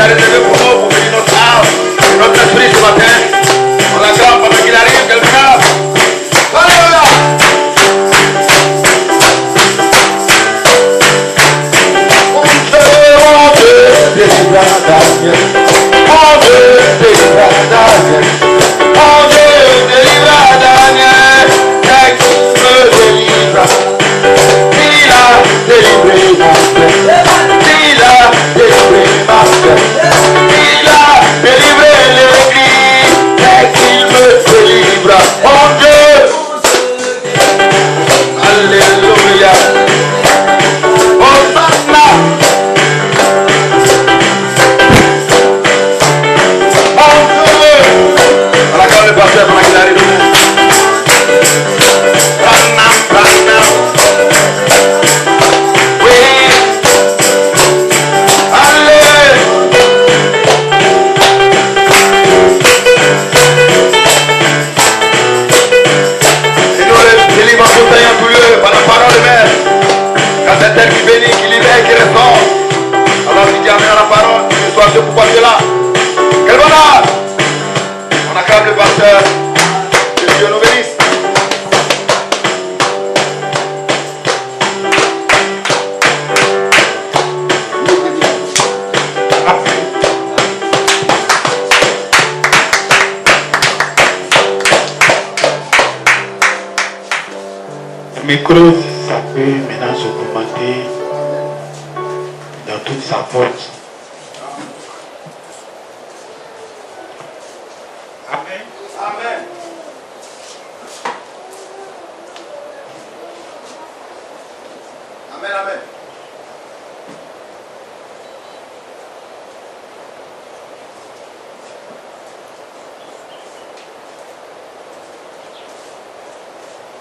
a réservé pour nous, pour bénir notre âme et notre esprit ce matin. On l'acclame pendant qu'il arrive, quelqu'un. Alléluia. Mon Dieu délivra Daniel. Mon Dieu délivra Daniel. Mon Dieu délivra Daniel. Dès qu'il me délivra, il a délivré mon père. Il a délivré ma soeur. Il a délivré l'église. Dès qu'il me délivra, mon Dieu. Alléluia. Hosanna. Mon Dieu. On acclame le pasteur pendant qu'il arrive. Ranam, ranam. Oui. Allez. Et nous les délivrons tout ayant tout lieu par la parole de Mère. Quand c'est elle qui bénit, qui libère, qui restaure. Alors il dit amen à la parole, que soit ce pourquoi tu es là. Quel bonheur. On acclame le pasteur. Que Dieu nous bénisse. Le micro, ça peut maintenant se commenter dans toute sa force. Amen. Amen. Amen, amen.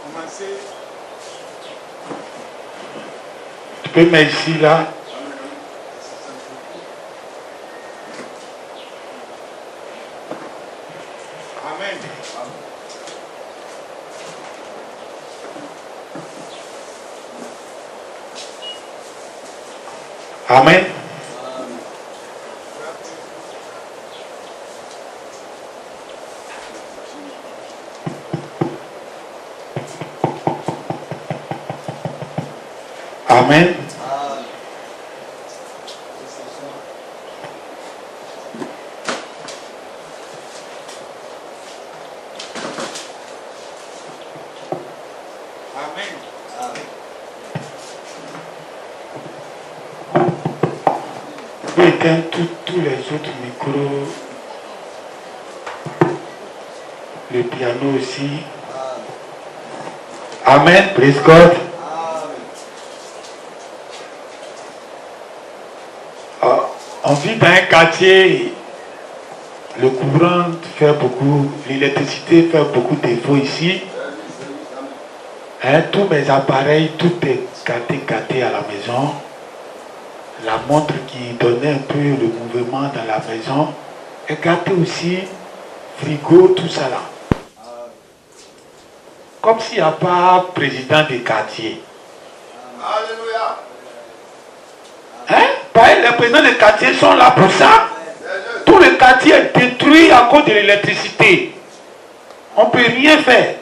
Commencez. Tu peux mettre ici, là. Amen. Amen. Amen. Vous éteindre tous les autres micros, le piano aussi. Amen. Praise God. On vit dans un quartier, le courant fait beaucoup, l'électricité fait beaucoup de défauts ici. Hein, tous mes appareils, tout est gâté à la maison. La montre qui donnait un peu le mouvement dans la maison est gâtée aussi. Frigo, tout ça là. Comme s'il n'y a pas président des quartiers. Alléluia. Hein? Les présidents des quartiers sont là pour ça. Tout le quartier est détruit à cause de l'électricité. On ne peut rien faire.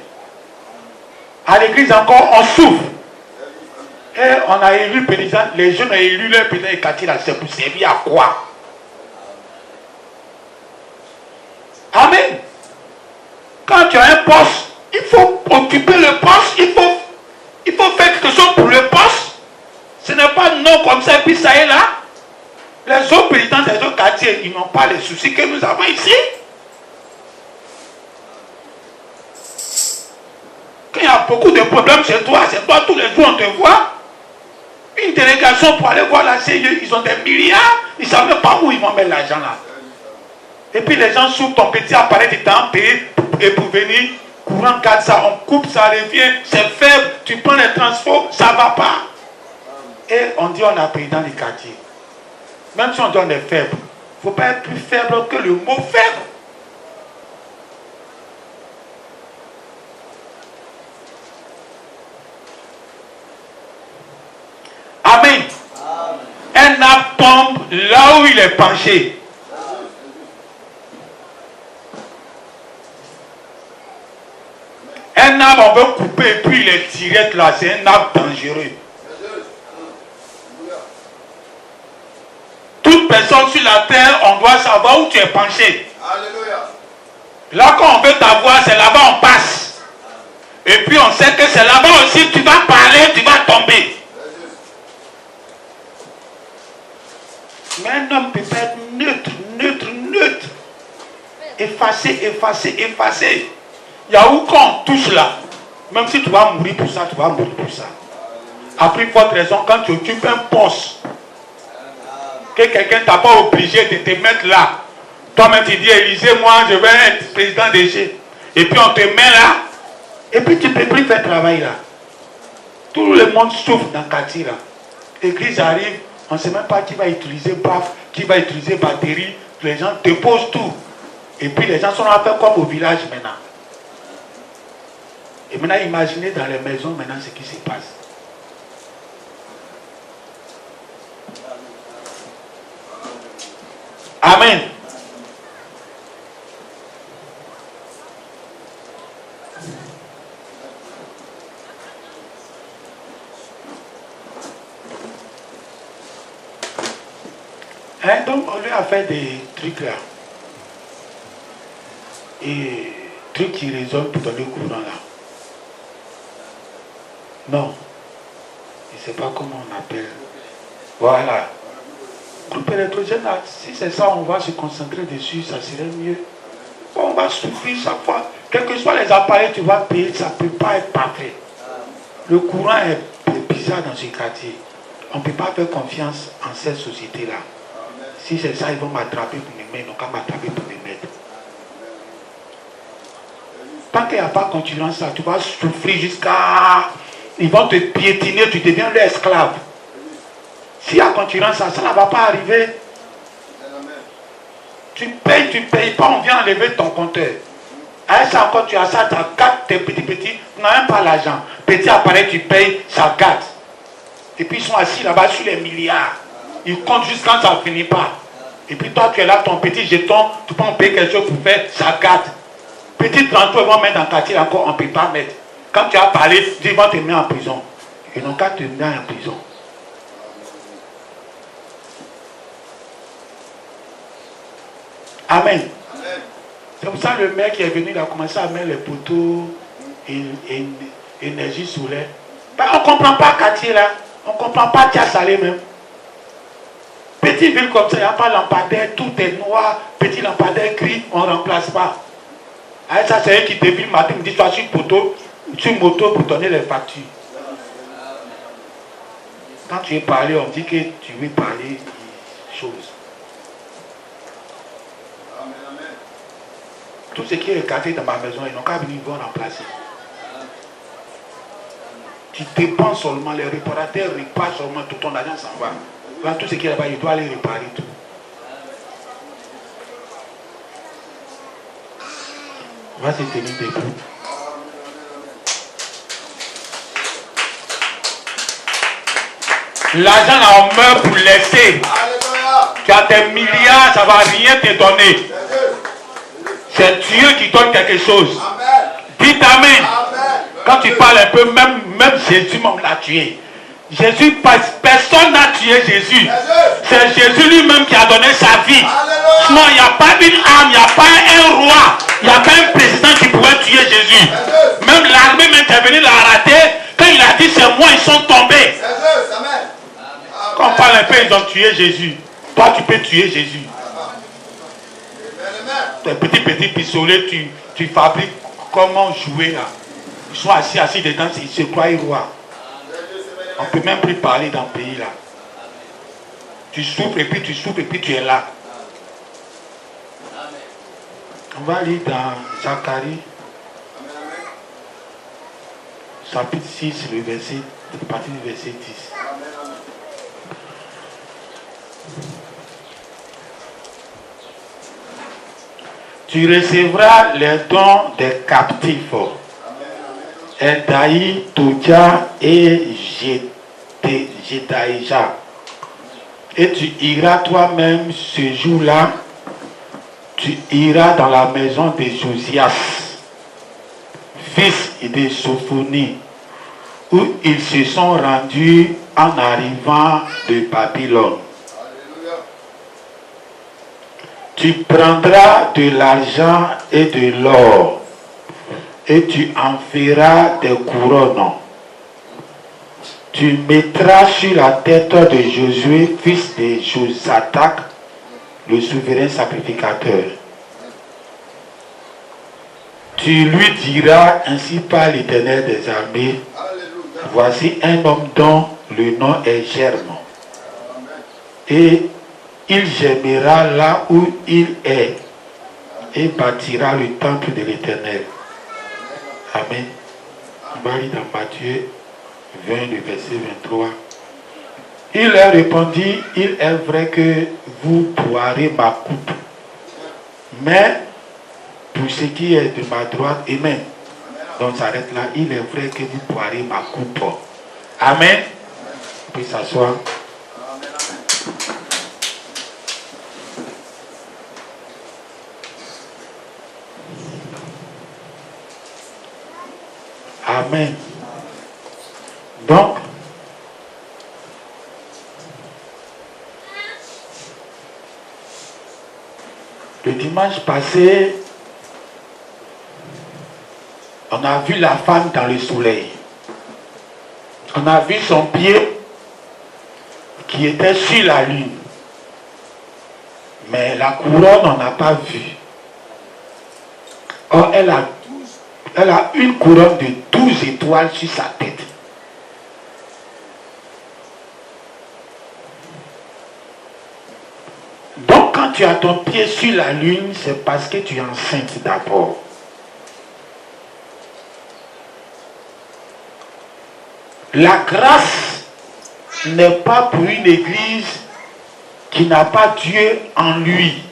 À l'église encore, on souffre. Et on a élu président, les jeunes ont élu leur président des quartiers là, c'est pour servir à quoi? Amen. Quand tu as un poste, il faut occuper le poste, il faut faire quelque chose pour le poste. Ce n'est pas non comme ça, et puis ça est là. Les autres présidents des autres quartiers, ils n'ont pas les soucis que nous avons ici. Quand il y a beaucoup de problèmes chez toi, c'est toi tous les jours on te voit. Une délégation pour aller voir la CIE, ils ont des milliards, ils ne savent même pas où ils vont mettre l'argent là. Et puis les gens sous ton petit appareil de temps payé et pour venir, courant 4 ça, on coupe, ça revient, c'est faible, tu prends les transports, ça ne va pas. Et on dit on a président du quartier. Même si on dit on est faible, il ne faut pas être plus faible que le mot faible. Amen. Un arbre tombe là où il est penché. et puis les tirettes là, c'est un arbre dangereux. Toute personne sur la terre, on doit savoir où tu es penché. Alléluia. Là, quand on veut t'avoir, c'est là-bas on passe. Et puis on sait que c'est là-bas aussi, tu vas parler, tu vas tomber. Mais un homme peut être neutre. Effacé. Il y a où quand on touche là, même si tu vas mourir pour ça, tu vas mourir pour ça. Après, pour votre raison, quand tu occupes un poste, que quelqu'un t'a pas obligé de te mettre là, toi-même tu dis, Élisée, moi je vais être président des G. Et puis on te met là, et puis tu ne peux plus faire travail là. Tout le monde souffre dans le quartier là. L'église arrive, on ne sait même pas qui va utiliser baf, qui va utiliser batterie. Les gens déposent tout. Et puis les gens sont là faire comme au village maintenant. Et maintenant imaginez dans les maisons maintenant ce qui se passe. Amen. Hein, donc on lui a fait des trucs là. Et trucs qui résonnent pour donner le courant là. Non. Je ne sais pas comment on appelle. Voilà. Groupe électrogène là, si c'est ça, on va se concentrer dessus, ça serait mieux. On va souffrir chaque fois. Quels que soient les appareils, tu vas payer, ça ne peut pas être parfait. Le courant est bizarre dans ce quartier. On ne peut pas faire confiance en cette société-là. Si c'est ça, ils vont m'attraper pour me mettre, ils n'ont qu'à m'attraper pour me mettre. Tant qu'il n'y a pas de concurrence, tu vas souffrir jusqu'à... Ils vont te piétiner, tu deviens leur esclave. S'il y a concurrence, ça ne va pas arriver. Tu payes pas, on vient enlever ton compteur. À ça encore, tu as ça, ça gâte tes petits, tu n'as même pas l'argent. Petit appareil, tu payes, ça gâte. Et puis ils sont assis là-bas sur les milliards. Ils comptent juste quand ça ne finit pas. Et puis toi, tu es là, ton petit jeton, tu peux en payer quelque chose pour faire, ça gâte. Petit 30 ils vont mettre dans le quartier encore, on ne peut pas mettre. Quand tu as parlé, ils vont te mettre en prison. Ils n'ont qu'à te mettre en prison. Amen. C'est pour ça que le mec qui est venu, il a commencé à mettre les poteaux et énergie solaire. Ben, on ne comprend pas quartier là. On ne comprend pas Tia Salé même. Petite ville comme ça, il n'y a pas de lampadaire, tout est noir. Petit lampadaire gris, on ne remplace pas. Ah, ça, c'est eux qui depuis le matin me dit, toi, sur poteau, sur moto pour donner les factures. Quand tu veux parler, on dit que tu veux parler des choses. Tout ce qui est quartier dans ma maison, ils n'ont qu'à venir, ils vont remplacer. Tu dépends seulement, les réparateurs réparent seulement, tout ton argent s'en va. Là, tout ce qui est là-bas, il doit aller réparer tout. On va se tenir debout. L'argent là, on meurt pour laisser. Tu as des milliards, ça ne va rien te donner. C'est Dieu qui donne quelque chose. Dites Amen. Quand tu parles un peu, même Jésus l'a tué. Jésus, personne n'a tué Jésus. C'est Jésus lui-même qui a donné sa vie. Sinon, il n'y a pas une âme, il n'y a pas un roi, il n'y a pas un président qui pouvait tuer Jésus. Même l'armée même qui est venue l'a raté. Quand il a dit c'est moi, ils sont tombés. Quand on parle un peu, ils ont tué Jésus. Toi, tu peux tuer Jésus. Tes petits pistolets, tu fabriques comment jouer là. Ils sont assis dedans, ils se croient rois. On ne peut même plus parler dans le pays là. Tu souffres et puis tu es là. On va lire dans Zacharie, chapitre 6, le verset, à partir du verset 10. Tu recevras les dons des captifs. Edaï, Todia et Jedaïja. Et tu iras toi-même ce jour-là, tu iras dans la maison de Josias, fils et de Sophonie, où ils se sont rendus en arrivant de Babylone. Tu prendras de l'argent et de l'or, et tu en feras des couronnes. Tu mettras sur la tête de Josué, fils de Josadak, le souverain sacrificateur. Tu lui diras, ainsi par l'Éternel des armées, voici un homme dont le nom est Germe. Et il germera là où il est et bâtira le temple de l'Éternel. Amen. On va lire dans Matthieu 20, le verset 23. Il leur répondit, il est vrai que vous boirez ma coupe, mais pour ce qui est de ma droite, amen. Donc ça s'arrête là, il est vrai que vous boirez ma coupe. Amen. Puis s'asseoir. Amen. Donc, le dimanche passé, on a vu la femme dans le soleil. On a vu son pied qui était sur la lune. Mais la couronne, on n'a pas vu. Or, elle a une couronne de 12 étoiles sur sa tête. Donc, quand tu as ton pied sur la lune, c'est parce que tu es enceinte d'abord. La grâce n'est pas pour une église qui n'a pas Dieu en lui.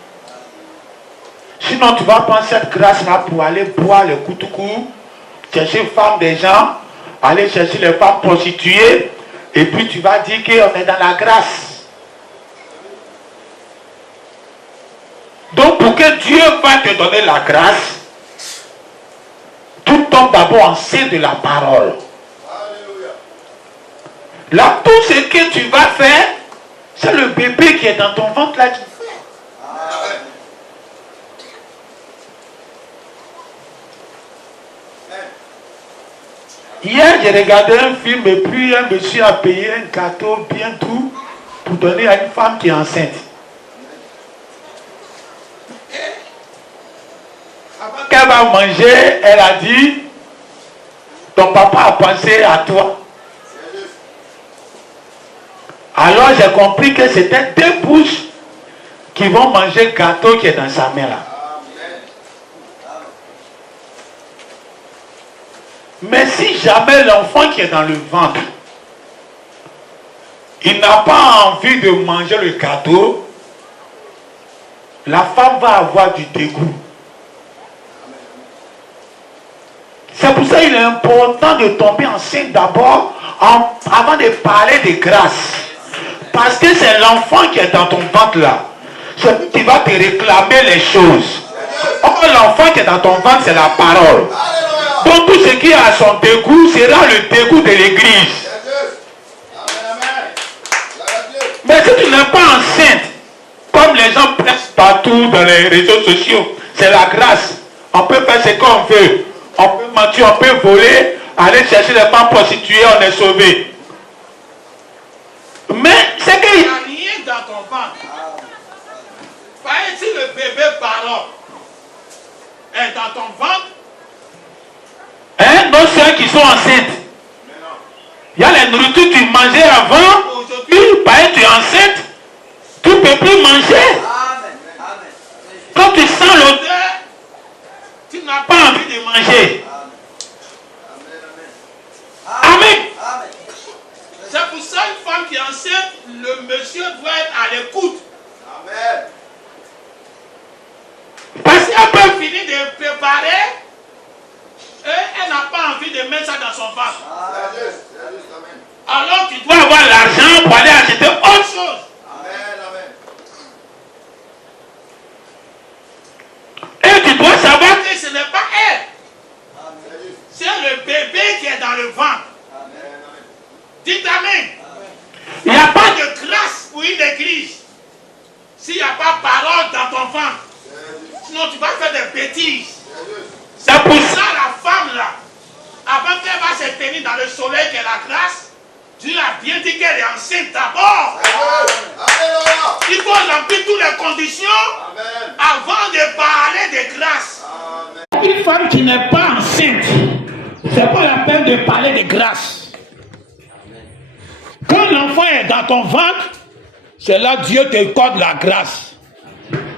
Sinon, tu vas prendre cette grâce-là pour aller boire le coutou-cou, chercher les femmes des gens, aller chercher les femmes prostituées, et puis tu vas dire qu'on est dans la grâce. Donc, pour que Dieu va te donner la grâce, tout tombe d'abord en sein de la parole. Là, tout ce que tu vas faire, c'est le bébé qui est dans ton ventre là qui fait. Hier, j'ai regardé un film et puis un monsieur a payé un gâteau bien tout pour donner à une femme qui est enceinte. Avant qu'elle va manger, elle a dit, ton papa a pensé à toi. Alors j'ai compris que c'était deux bouches qui vont manger le gâteau qui est dans sa main là. Mais si jamais l'enfant qui est dans le ventre, il n'a pas envie de manger le gâteau, la femme va avoir du dégoût. C'est pour ça qu'il est important de tomber enceinte d'abord avant de parler de grâce. Parce que c'est l'enfant qui est dans ton ventre là. C'est lui qui va te réclamer les choses. Or, l'enfant qui est dans ton ventre, c'est la parole. Donc tout ce qui a son dégoût sera le dégoût de l'église. Mais si tu n'es pas enceinte, comme les gens pressent partout dans les réseaux sociaux, c'est la grâce. On peut faire ce qu'on veut. On peut mentir, on peut voler, aller chercher les femmes prostituées, on est sauvé. Mais c'est qu'il n'y a rien dans ton ventre. Par exemple, si le bébé parole est dans ton ventre, nos soeurs qui sont enceintes, il y a les nourritures que tu mangeais avant, aujourd'hui, par exemple, tu es enceinte, tu ne peux plus manger. Quand tu sens l'odeur, tu n'as pas envie de manger. Amen. C'est pour ça une femme qui est enceinte, le monsieur doit être à l'écoute. Amen. Parce qu'elle peut finir de préparer et elle n'a pas envie de mettre ça dans son ventre. Alors tu dois avoir l'argent pour aller acheter autre chose. Amen. Et tu dois savoir que ce n'est pas elle. C'est le bêtises. C'est pour ça la femme là, avant qu'elle va se tenir dans le soleil qui est la grâce, Dieu a bien dit qu'elle est enceinte d'abord. Il faut remplir toutes les conditions avant de parler de grâce. Une femme qui n'est pas enceinte, c'est pas la peine de parler de grâce. Quand l'enfant est dans ton ventre, c'est là que Dieu te accorde la grâce.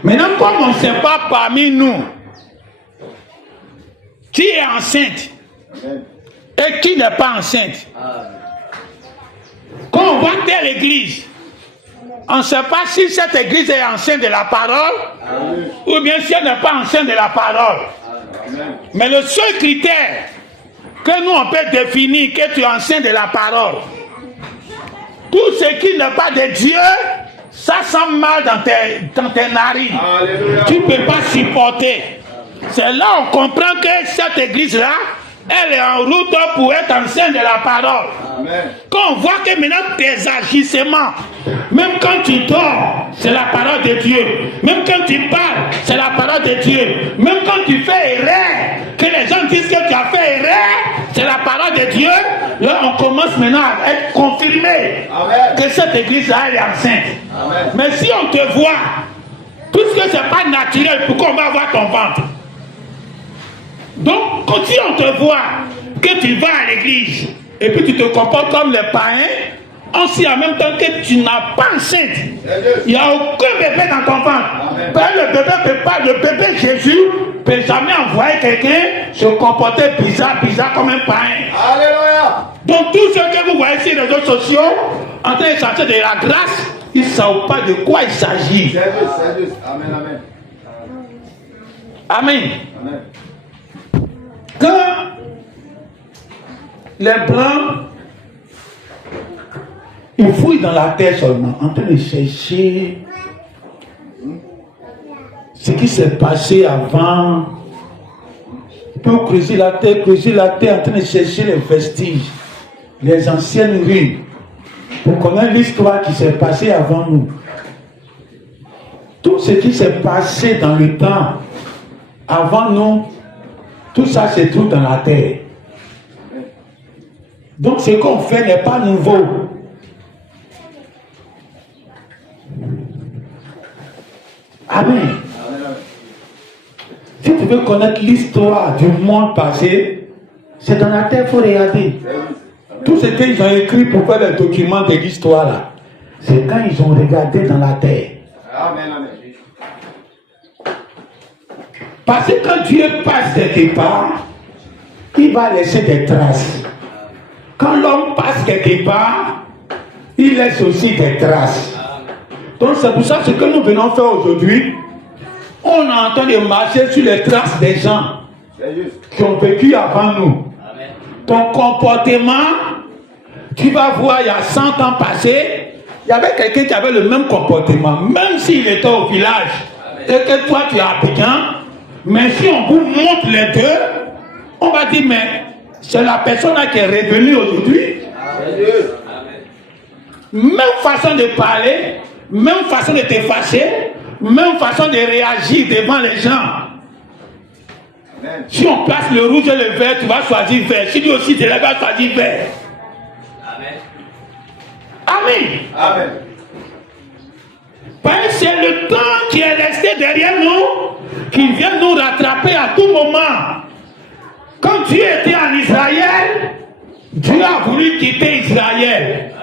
Maintenant, comme on ne sait pas parmi nous qui est enceinte et qui n'est pas enceinte, quand on va telle église, on ne sait pas si cette église est enceinte de la parole ou bien si elle n'est pas enceinte de la parole. Mais le seul critère que nous on peut définir que tu es enceinte de la parole, tout ce qui n'est pas de Dieu, ça sent mal dans tes narines. Alléluia. Tu ne peux pas supporter. C'est là on comprend que cette église-là, elle est en route pour être enceinte de la parole. Amen. Quand on voit que maintenant tes agissements, même quand tu dors, c'est la parole de Dieu. Même quand tu parles, c'est la parole de Dieu. Même quand tu fais erreur, que les gens disent que tu as fait erreur, c'est la parole de Dieu. Là, on commence maintenant à être confirmé. Amen. Que cette église-là, elle est enceinte. Amen. Mais si on te voit, puisque ce n'est pas naturel, pourquoi on va voir ton ventre? Donc, quand si on te voit que tu vas à l'église et puis tu te comportes comme les païens, on sait en même temps que tu n'as pas enceinte. Il n'y a aucun bébé dans ton ventre. Le bébé Jésus ne peut jamais envoyer quelqu'un se comporter bizarre comme un païen. Alléluia. Donc, tous ceux que vous voyez sur les réseaux sociaux en train de chercher de la grâce, ils ne savent pas de quoi il s'agit. C'est juste. Amen, amen. Amen. Amen. Quand les Blancs, ils fouillent dans la terre seulement, en train de chercher ce qui s'est passé avant, ils peuvent creuser la terre, en train de chercher les vestiges, les anciennes ruines, pour connaître l'histoire qui s'est passée avant nous. Tout ce qui s'est passé dans le temps, avant nous, tout ça se trouve dans la terre. Donc ce qu'on fait n'est pas nouveau. Amen. Si tu veux connaître l'histoire du monde passé, c'est dans la terre qu'il faut regarder. Tout ce qu'ils ont écrit pour faire les documents de l'histoire là, c'est quand ils ont regardé dans la terre. Amen, amen. Parce que quand Dieu passe quelque part, il va laisser des traces. Quand l'homme passe quelque part, il laisse aussi des traces. Donc c'est pour ça que ce que nous venons faire aujourd'hui, on est en train de marcher sur les traces des gens qui ont vécu avant nous. Ton comportement, tu vas voir, il y a 100 ans passés, il y avait quelqu'un qui avait le même comportement, même s'il était au village et que toi tu es à Pékin. Mais si on vous montre les deux, on va dire, mais c'est la personne qui est revenue aujourd'hui. Même façon de parler, même façon de te fâcher, même façon de réagir devant les gens. Amen. Si on place le rouge et le vert, tu vas choisir vert. Si lui aussi tu vas choisir vert. Amen. Amen. Amen. Parce que c'est le temps qui est resté derrière nous, qui vient nous rattraper à tout moment. Quand Dieu était en Israël, Dieu a voulu quitter Israël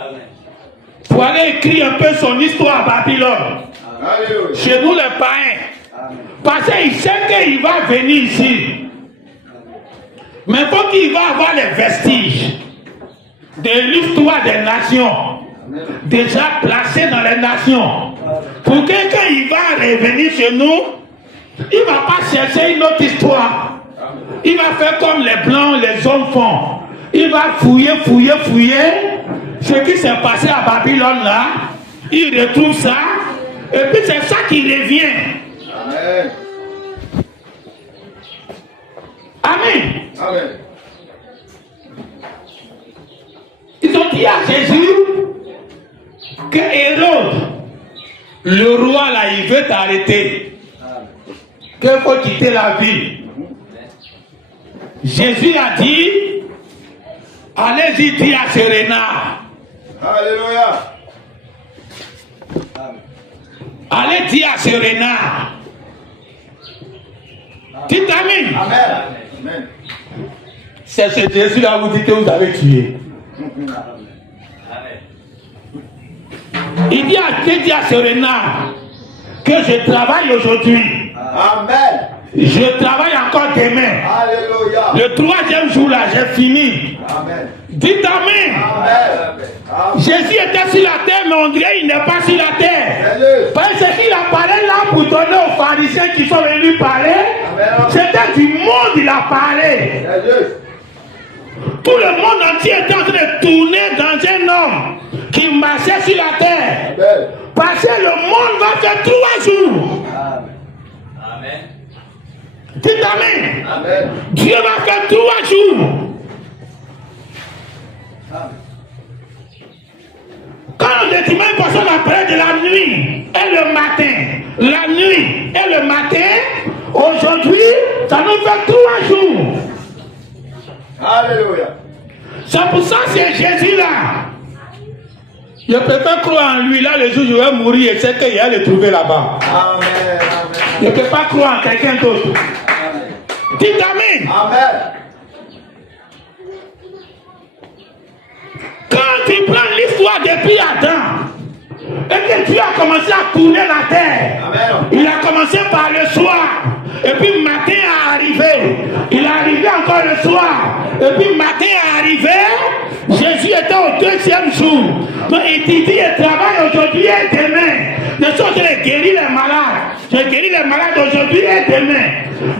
pour aller écrire un peu son histoire à Babylone. Alléluia. Chez nous les païens. Parce qu'il sait qu'il va venir ici. Mais il faut qu'il va avoir les vestiges de l'histoire des nations. Déjà placés dans les nations. Pour que quand il va revenir chez nous, il ne va pas chercher une autre histoire. Il va faire comme les Blancs, les hommes font. Il va fouiller. Ce qui s'est passé à Babylone là, il retrouve ça. Et puis c'est ça qui revient. Amen. Amen. Amen. Ils ont dit à Jésus que Hérode, le roi là, il veut t'arrêter. qu'il faut quitter la vie. Jésus a dit, allez-y dire à ce renard. Alléluia. Allez dire à ce renard. Dites amen. Amen. C'est ce Jésus-là vous dit que vous avez tué. Il dit à ce renard que je travaille aujourd'hui. Amen. Je travaille encore demain. Alléluia. Le troisième jour là, j'ai fini. Amen. Dites amen. Amen. Jésus était sur la terre, mais on dirait qu'il n'est pas sur la terre. Salut. Parce qu'il a parlé là pour donner aux pharisiens qui sont venus parler. Amen. C'était du monde il a parlé. Salut. Tout le monde entier était en train de tourner dans un homme qui marchait sur la terre. Amen. Parce que le monde va faire 3 jours. Amen. Dites amen. Amen. Dieu va faire 3 jours. Quand le dimanche, personne a parlé de la nuit et le matin. La nuit et le matin, aujourd'hui, ça nous fait 3 jours. Alléluia. C'est pour ça que c'est Jésus là. Je préfère croire en lui. Là, le jour où je vais mourir, et c'est qu'il va le trouver là-bas. Amen. Je ne peux pas croire en quelqu'un d'autre. Dites amen. Amen. Quand tu prends l'histoire depuis Adam, et que Dieu a commencé à tourner la terre, Amen. il a commencé par le soir, et puis le matin est arrivé, il est arrivé encore le soir, et puis le matin est arrivé, Jésus était au 2e jour. Donc il dit, il travaille aujourd'hui et demain. Je suis en train de guérir les malades. Je guéris les malades aujourd'hui et demain.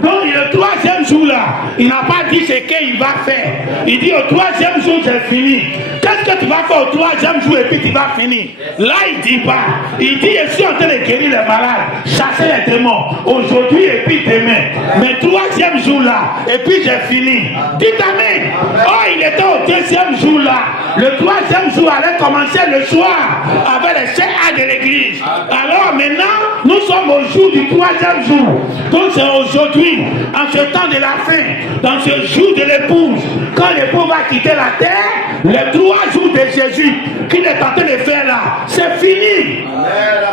Donc le 3e jour là, il n'a pas dit ce qu'il va faire. Il dit au 3e jour j'ai fini. Qu'est-ce que tu vas faire au 3e jour et puis tu vas finir? Là il dit pas. Il dit je suis en train de guérir les malades, chasser les démons aujourd'hui et puis demain. Mais 3e jour là, et puis j'ai fini. Dites amen. Oh, il était au 2e jour là. Le 3e jour allait commencer le soir avec les chefs de l'église. Alors maintenant, nous sommes au jour du 3e jour. Donc c'est aujourd'hui, en ce temps de la fin, dans ce jour de l'épouse, quand l'épouse va quitter la terre, les 3 jours de Jésus qu'il est en train de faire là, c'est fini. Amen.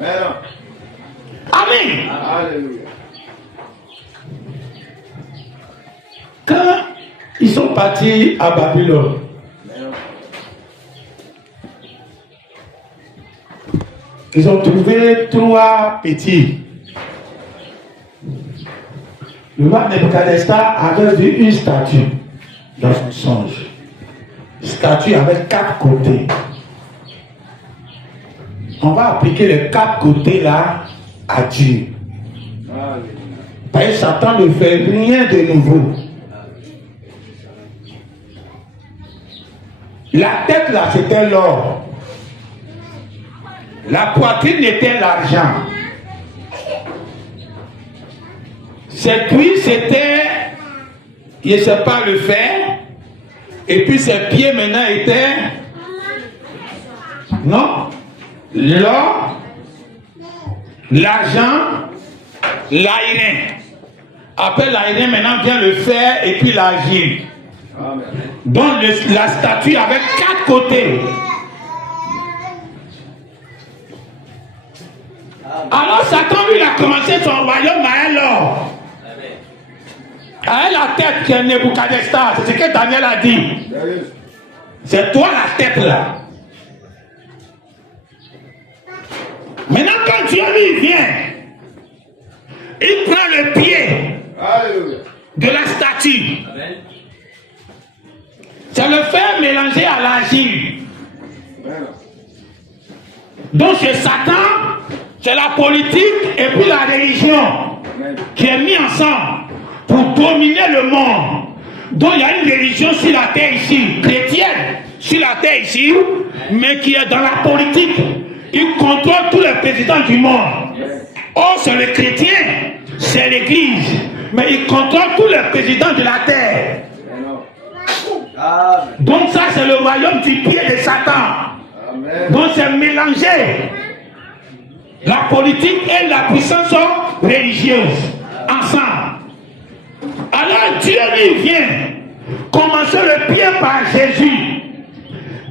Amen. Amen. Alléluia. Quand ils sont partis à Babylone, ils ont trouvé 3 petits. Le roi Nebuchadnezzar avait vu une statue dans son songe. Une statue avec 4 côtés. On va appliquer les 4 côtés là à Dieu. Parce que Satan ne fait rien de nouveau. La tête là c'était l'or. La poitrine était l'argent. Ses cuisses c'était, je ne sais pas, le fer. Et puis ses pieds maintenant étaient, non, l'or, l'argent, l'airain. Après l'airain maintenant vient le fer et puis l'argile. Donc la statue avait 4 côtés. Alors Satan lui il a commencé son royaume à elle l'or. À elle la tête qui est Nebuchadnezzar. C'est ce que Daniel a dit. C'est toi la tête là. Maintenant quand Dieu lui vient, il prend le pied de la statue. C'est le fer mélangé à l'argile. Donc c'est Satan, c'est la politique et puis la religion qui est mis ensemble pour dominer le monde. Donc il y a une religion sur la terre ici, chrétienne sur la terre ici, mais qui est dans la politique. Il contrôle tous les présidents du monde. Or c'est le chrétien, c'est l'église, mais il contrôle tous les présidents de la terre. Donc ça c'est le royaume du pied de Satan. Donc c'est mélangé. La politique et la puissance religieuse ensemble. Alors Dieu lui vient commencer le pied par Jésus.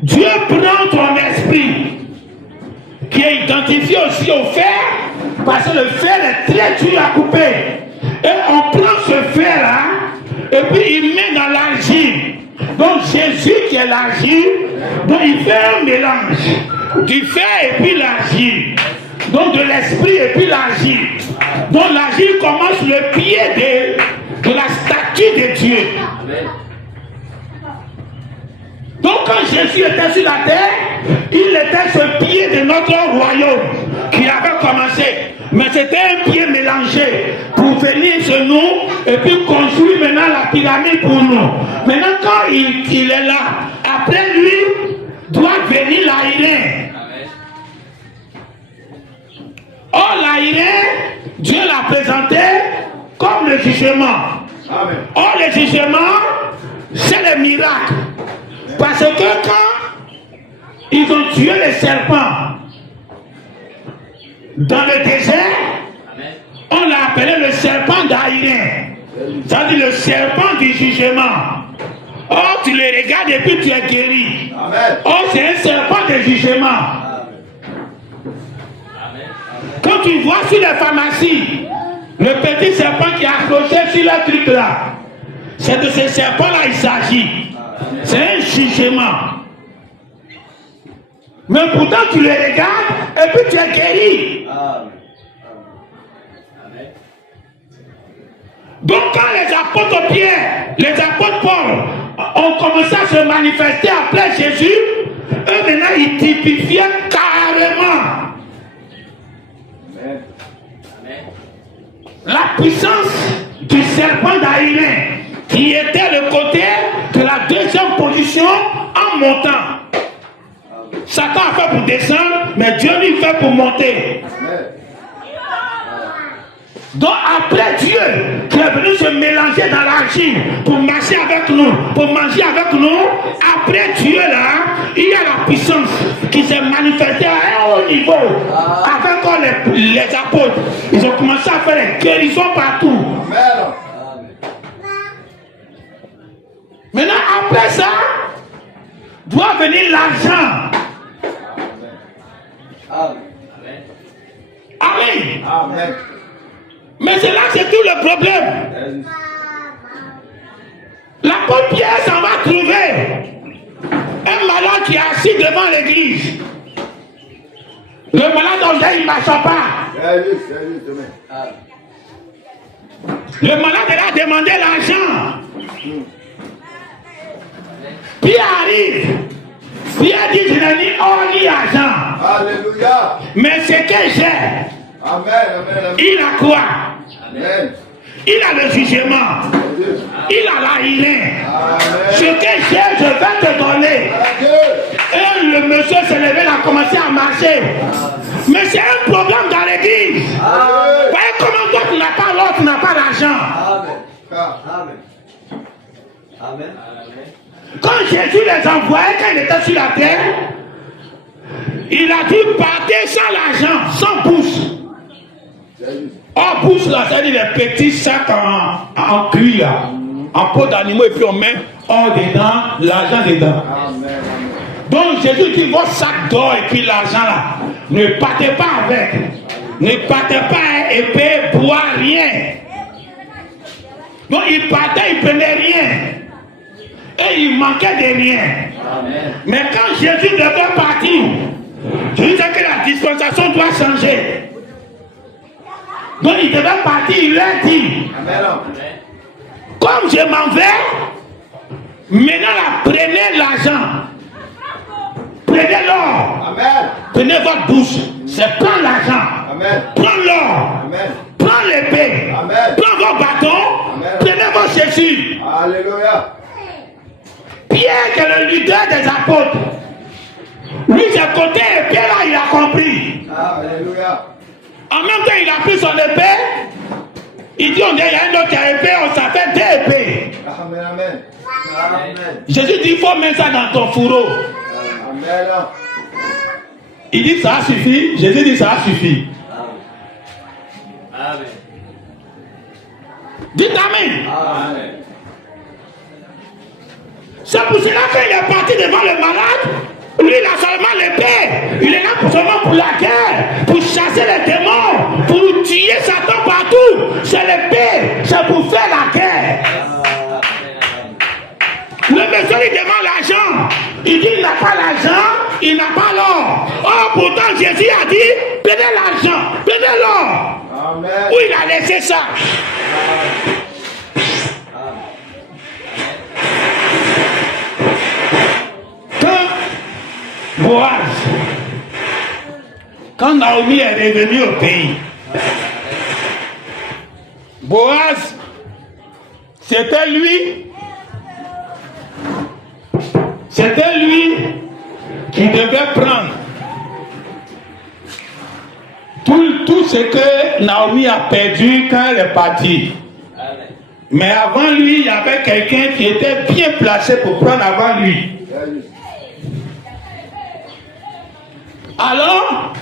Dieu prend ton esprit qui est identifié aussi au fer, parce que le fer est très dur à couper. Et on prend ce fer-là et puis il met dans l'argile. Donc Jésus qui est l'argile, donc il fait un mélange du fer et puis l'argile. Donc de l'esprit et puis l'argile. Donc l'argile commence le pied de la statue de Dieu. Donc quand Jésus était sur la terre, il était sur le pied de notre royaume qui avait commencé. Mais c'était un pied mélangé pour venir sur nous et puis construire maintenant la pyramide pour nous. Maintenant quand il est là, après lui doit venir l'aïré. Or l'aïré, Dieu l'a présenté comme le jugement. Or le jugement, c'est le miracle. Parce que quand ils ont tué les serpents dans le désert, on l'a appelé le serpent d'Aïré. C'est-à-dire le serpent du jugement. Or tu le regardes et puis tu es guéri. Or c'est un serpent de jugement. Quand tu vois sur les pharmacies, le petit serpent qui est accroché sur le truc là, c'est de ce serpent-là il s'agit. C'est un jugement. Mais pourtant tu le regardes et puis tu es guéri. Donc quand les apôtres Pierre, les apôtres Paul ont commencé à se manifester après Jésus, eux maintenant ils typifiaient carrément la puissance du serpent d'Aïré, qui était le côté de la deuxième position en montant. Satan a fait pour descendre, mais Dieu lui fait pour monter. Donc après Dieu qui est venu se mélanger dans l'argile pour marcher avec nous, pour manger avec nous, après Dieu là, il y a la puissance qui s'est manifestée à un haut niveau. Avec les apôtres, ils ont commencé à faire des guérisons partout. Maintenant après ça, doit venir l'argent. Amen. Amen. Mais c'est là que c'est tout le problème. L'apôtre Pierre s'en va trouver un malade qui est assis devant l'église. Le malade, il ne marche pas. Le malade a demandé l'argent. Pierre arrive. Pierre dit, je n'ai ni or ni argent. Alléluia. Mais ce que j'ai, il a quoi? Amen. Il a le jugement. Il a la hyène. Ce que j'ai, je vais te donner. Et le monsieur s'est levé, il a commencé à marcher. Mais c'est un problème dans l'église. Voyez comment toi tu n'as pas l'or, tu n'as pas l'argent. Amen. Amen. Quand Jésus les envoyait, quand il était sur la terre, il a dit partez sans l'argent, sans bourse. En bourse là, c'est-à-dire les petits sacs en cuir, en peau d'animaux, et puis on met or dedans, l'argent dedans. Donc Jésus dit votre sac d'or et puis l'argent là, ne partez pas avec. Ne partez pas épée, bois, rien. Donc il partait, il prenait rien. Et il manquait de rien. Amen. Mais quand Jésus devait partir, je disais que la dispensation doit changer. Donc il devait partir, il leur dit, amen, comme je m'en vais, maintenant là, prenez l'argent, prenez l'or, prenez votre bouche, c'est prendre l'argent, prends l'or, prends l'épée, prends vos bâtons, prenez vos chaussures. Alléluia. Pierre qui est le leader des apôtres, lui c'est côté épée là, il a compris. Alléluia. En même temps, il a pris son épée. Il dit, on dit, il y a un autre qui a épée, on s'appelle deux épées. Amen, amen. Amen. Jésus dit, il faut mettre ça dans ton fourreau. Amen. Il dit, ça suffit. Jésus dit, ça suffit. Dites Amen. Amen. C'est pour cela qu'il est parti devant le malade. Lui, il a seulement l'épée. Il est là seulement pour la guerre, pour chasser les démons, pour tuer Satan partout. C'est l'épée, c'est pour faire la guerre. Le monsieur lui demande l'argent. Il dit il n'a pas l'argent, il n'a pas l'or. Oh, pourtant Jésus a dit prenez l'argent, prenez l'or. Où il a laissé ça? Quand Naomi est revenue au pays, Boaz, c'était lui qui devait prendre tout ce que Naomi a perdu quand elle est partie. Mais avant lui, il y avait quelqu'un qui était bien placé pour prendre avant lui. Alors,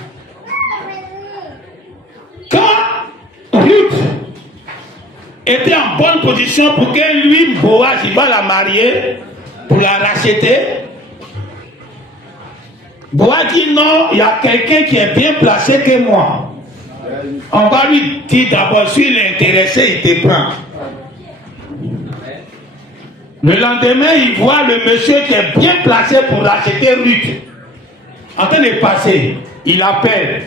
quand Ruth était en bonne position pour que lui, Boaz, il va la marier, pour la racheter, Boaz dit non, il y a quelqu'un qui est bien placé que moi. On va lui dire d'abord, s'il est intéressé, il te prend. Le lendemain, il voit le monsieur qui est bien placé pour racheter Ruth. En train de passer, il appelle.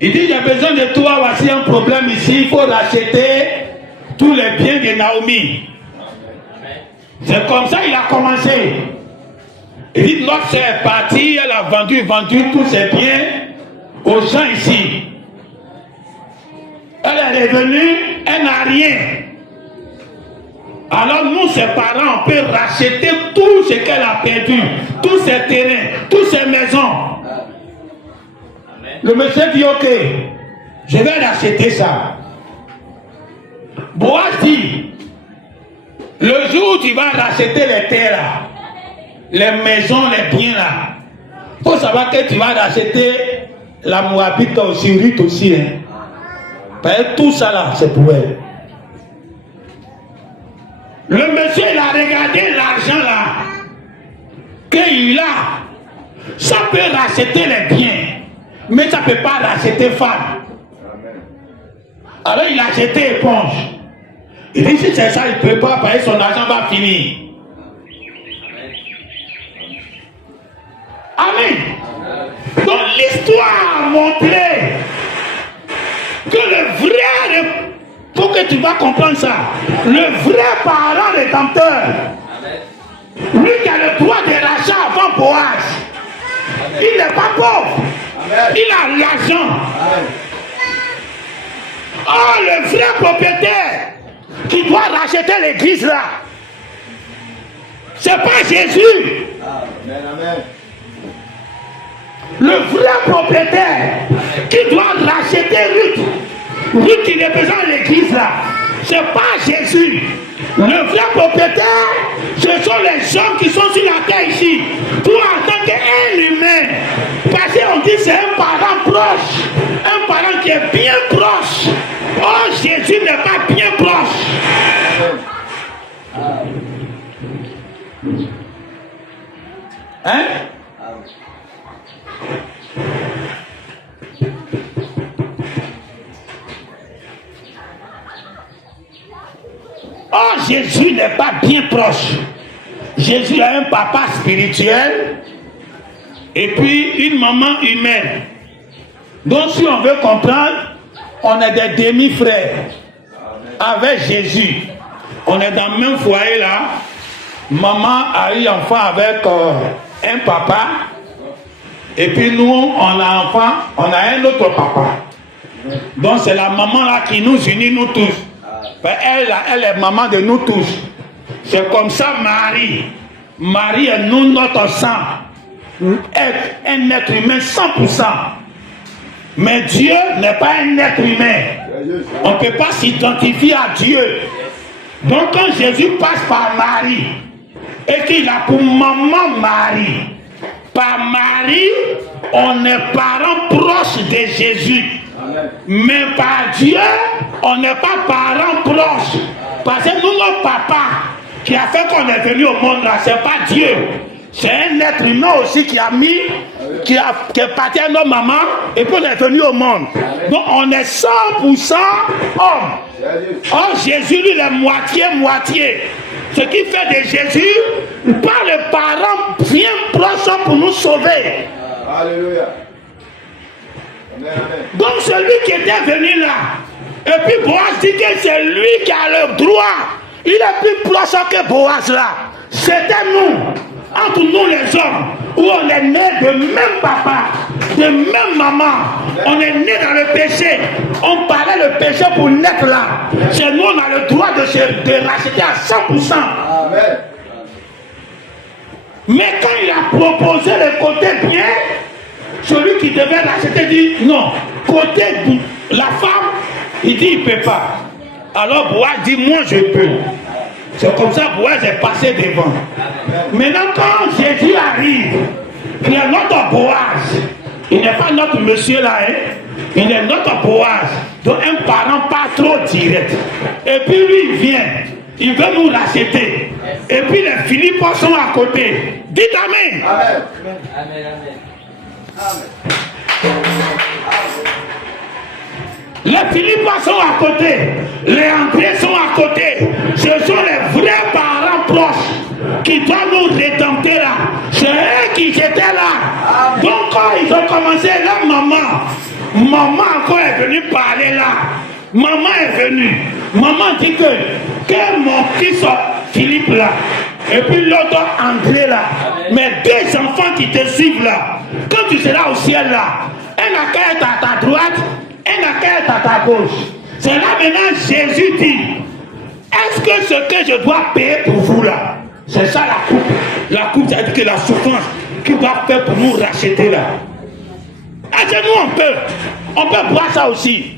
Il dit, j'ai besoin de toi, voici un problème ici, il faut racheter tous les biens de Naomi. C'est comme ça qu'il a commencé. Il dit, notre sœur est partie, elle a vendu tous ses biens aux gens ici. Elle est revenue, elle n'a rien. Alors nous, ses parents, on peut racheter tout ce qu'elle a perdu, tous ses terrains, toutes ses maisons. Le monsieur dit, ok, je vais racheter ça. Boaz dit, le jour où tu vas racheter les terres là, les maisons, les biens là, il faut savoir que tu vas racheter la Moabite aussi, Ruth aussi. Hein. Parce que tout ça là, c'est pour elle. Le monsieur, il a regardé l'argent là, qu'il a. Ça peut racheter les biens, mais ça ne peut pas racheter femme. Alors il a jeté éponge. Il dit si c'est ça, il ne peut pas, parce que son argent va finir. Amen. Donc l'histoire a montré que le vrai, pour que tu vas comprendre ça, le vrai parent rédempteur, lui qui a le droit de rachat avant Boaz, il n'est pas pauvre, il a l'argent. Oh, le vrai propriétaire qui doit racheter l'église là, c'est pas Jésus. Amen. Le vrai propriétaire qui doit racheter Ruth qui représente l'église là, c'est pas Jésus. Le vrai propriétaire, ce sont les gens qui sont sur la terre ici. Toi, en tant qu'un humain, parce qu'on dit c'est un parent proche, un parent qui est bien proche. Oh, Jésus n'est pas bien proche. Hein? Oh, Jésus n'est pas bien proche. Jésus a un papa spirituel et puis une maman humaine. Donc si on veut comprendre, on est des demi-frères avec Jésus. On est dans le même foyer là. Maman a eu enfant avec un papa. Et puis nous, on a enfant, on a un autre papa. Donc c'est la maman là qui nous unit nous tous. Elle est maman de nous tous. C'est comme ça Marie. Marie est nous notre sang. Est un être humain 100%. Mais Dieu n'est pas un être humain. On ne peut pas s'identifier à Dieu. Donc quand Jésus passe par Marie et qu'il a pour maman Marie, par Marie, on est parents proches de Jésus. Mais par Dieu, on n'est pas parents proches. Parce que nous, notre papa, qui a fait qu'on est venu au monde là, c'est pas Dieu. C'est un être humain aussi qui est parti à nos mamans et puis on est venu au monde. Donc on est 100% homme. Or Jésus, lui, il est moitié. Ce qui fait de Jésus, pas les parents bien proches pour nous sauver. Alléluia. Donc celui qui était venu là, et puis Boaz dit que c'est lui qui a le droit. Il est plus proche que Boaz là. C'était nous, entre nous les hommes, où on est né de même papa, de même maman. On est né dans le péché. On parlait le péché pour naître là. C'est nous, on a le droit de racheter à 100%. Amen. Mais quand il a proposé le côté bien, celui qui devait racheter dit non. Côté la femme, il dit il ne peut pas. Alors Boaz dit moi je peux. C'est comme ça Boaz est passé devant. Maintenant quand Jésus arrive, il est notre Boaz. Il n'est pas notre monsieur là, hein? Il est notre Boaz. Donc un parent pas trop direct. Et puis lui il vient. Il veut nous racheter. Et puis les Philippes sont à côté. Dites Amen. Amen. Amen. Les Philippes sont à côté. Les André sont à côté. Ce sont les vrais parents proches qui doivent nous rédempter là. C'est eux qui étaient là. Donc quand ils ont commencé, la maman encore est venue parler là. Maman est venue. Maman dit que mon fils Philippe là, et puis l'autre André là, mes deux enfants qui te suivent là, quand tu seras au ciel là, un à qu'à être à ta droite, un à qu'à être à ta gauche. C'est là maintenant Jésus dit, est-ce que ce que je dois payer pour vous là, c'est ça la coupe. La coupe, c'est-à-dire que la souffrance qu'il doit faire pour nous racheter là. Est-ce que nous on peut boire ça aussi.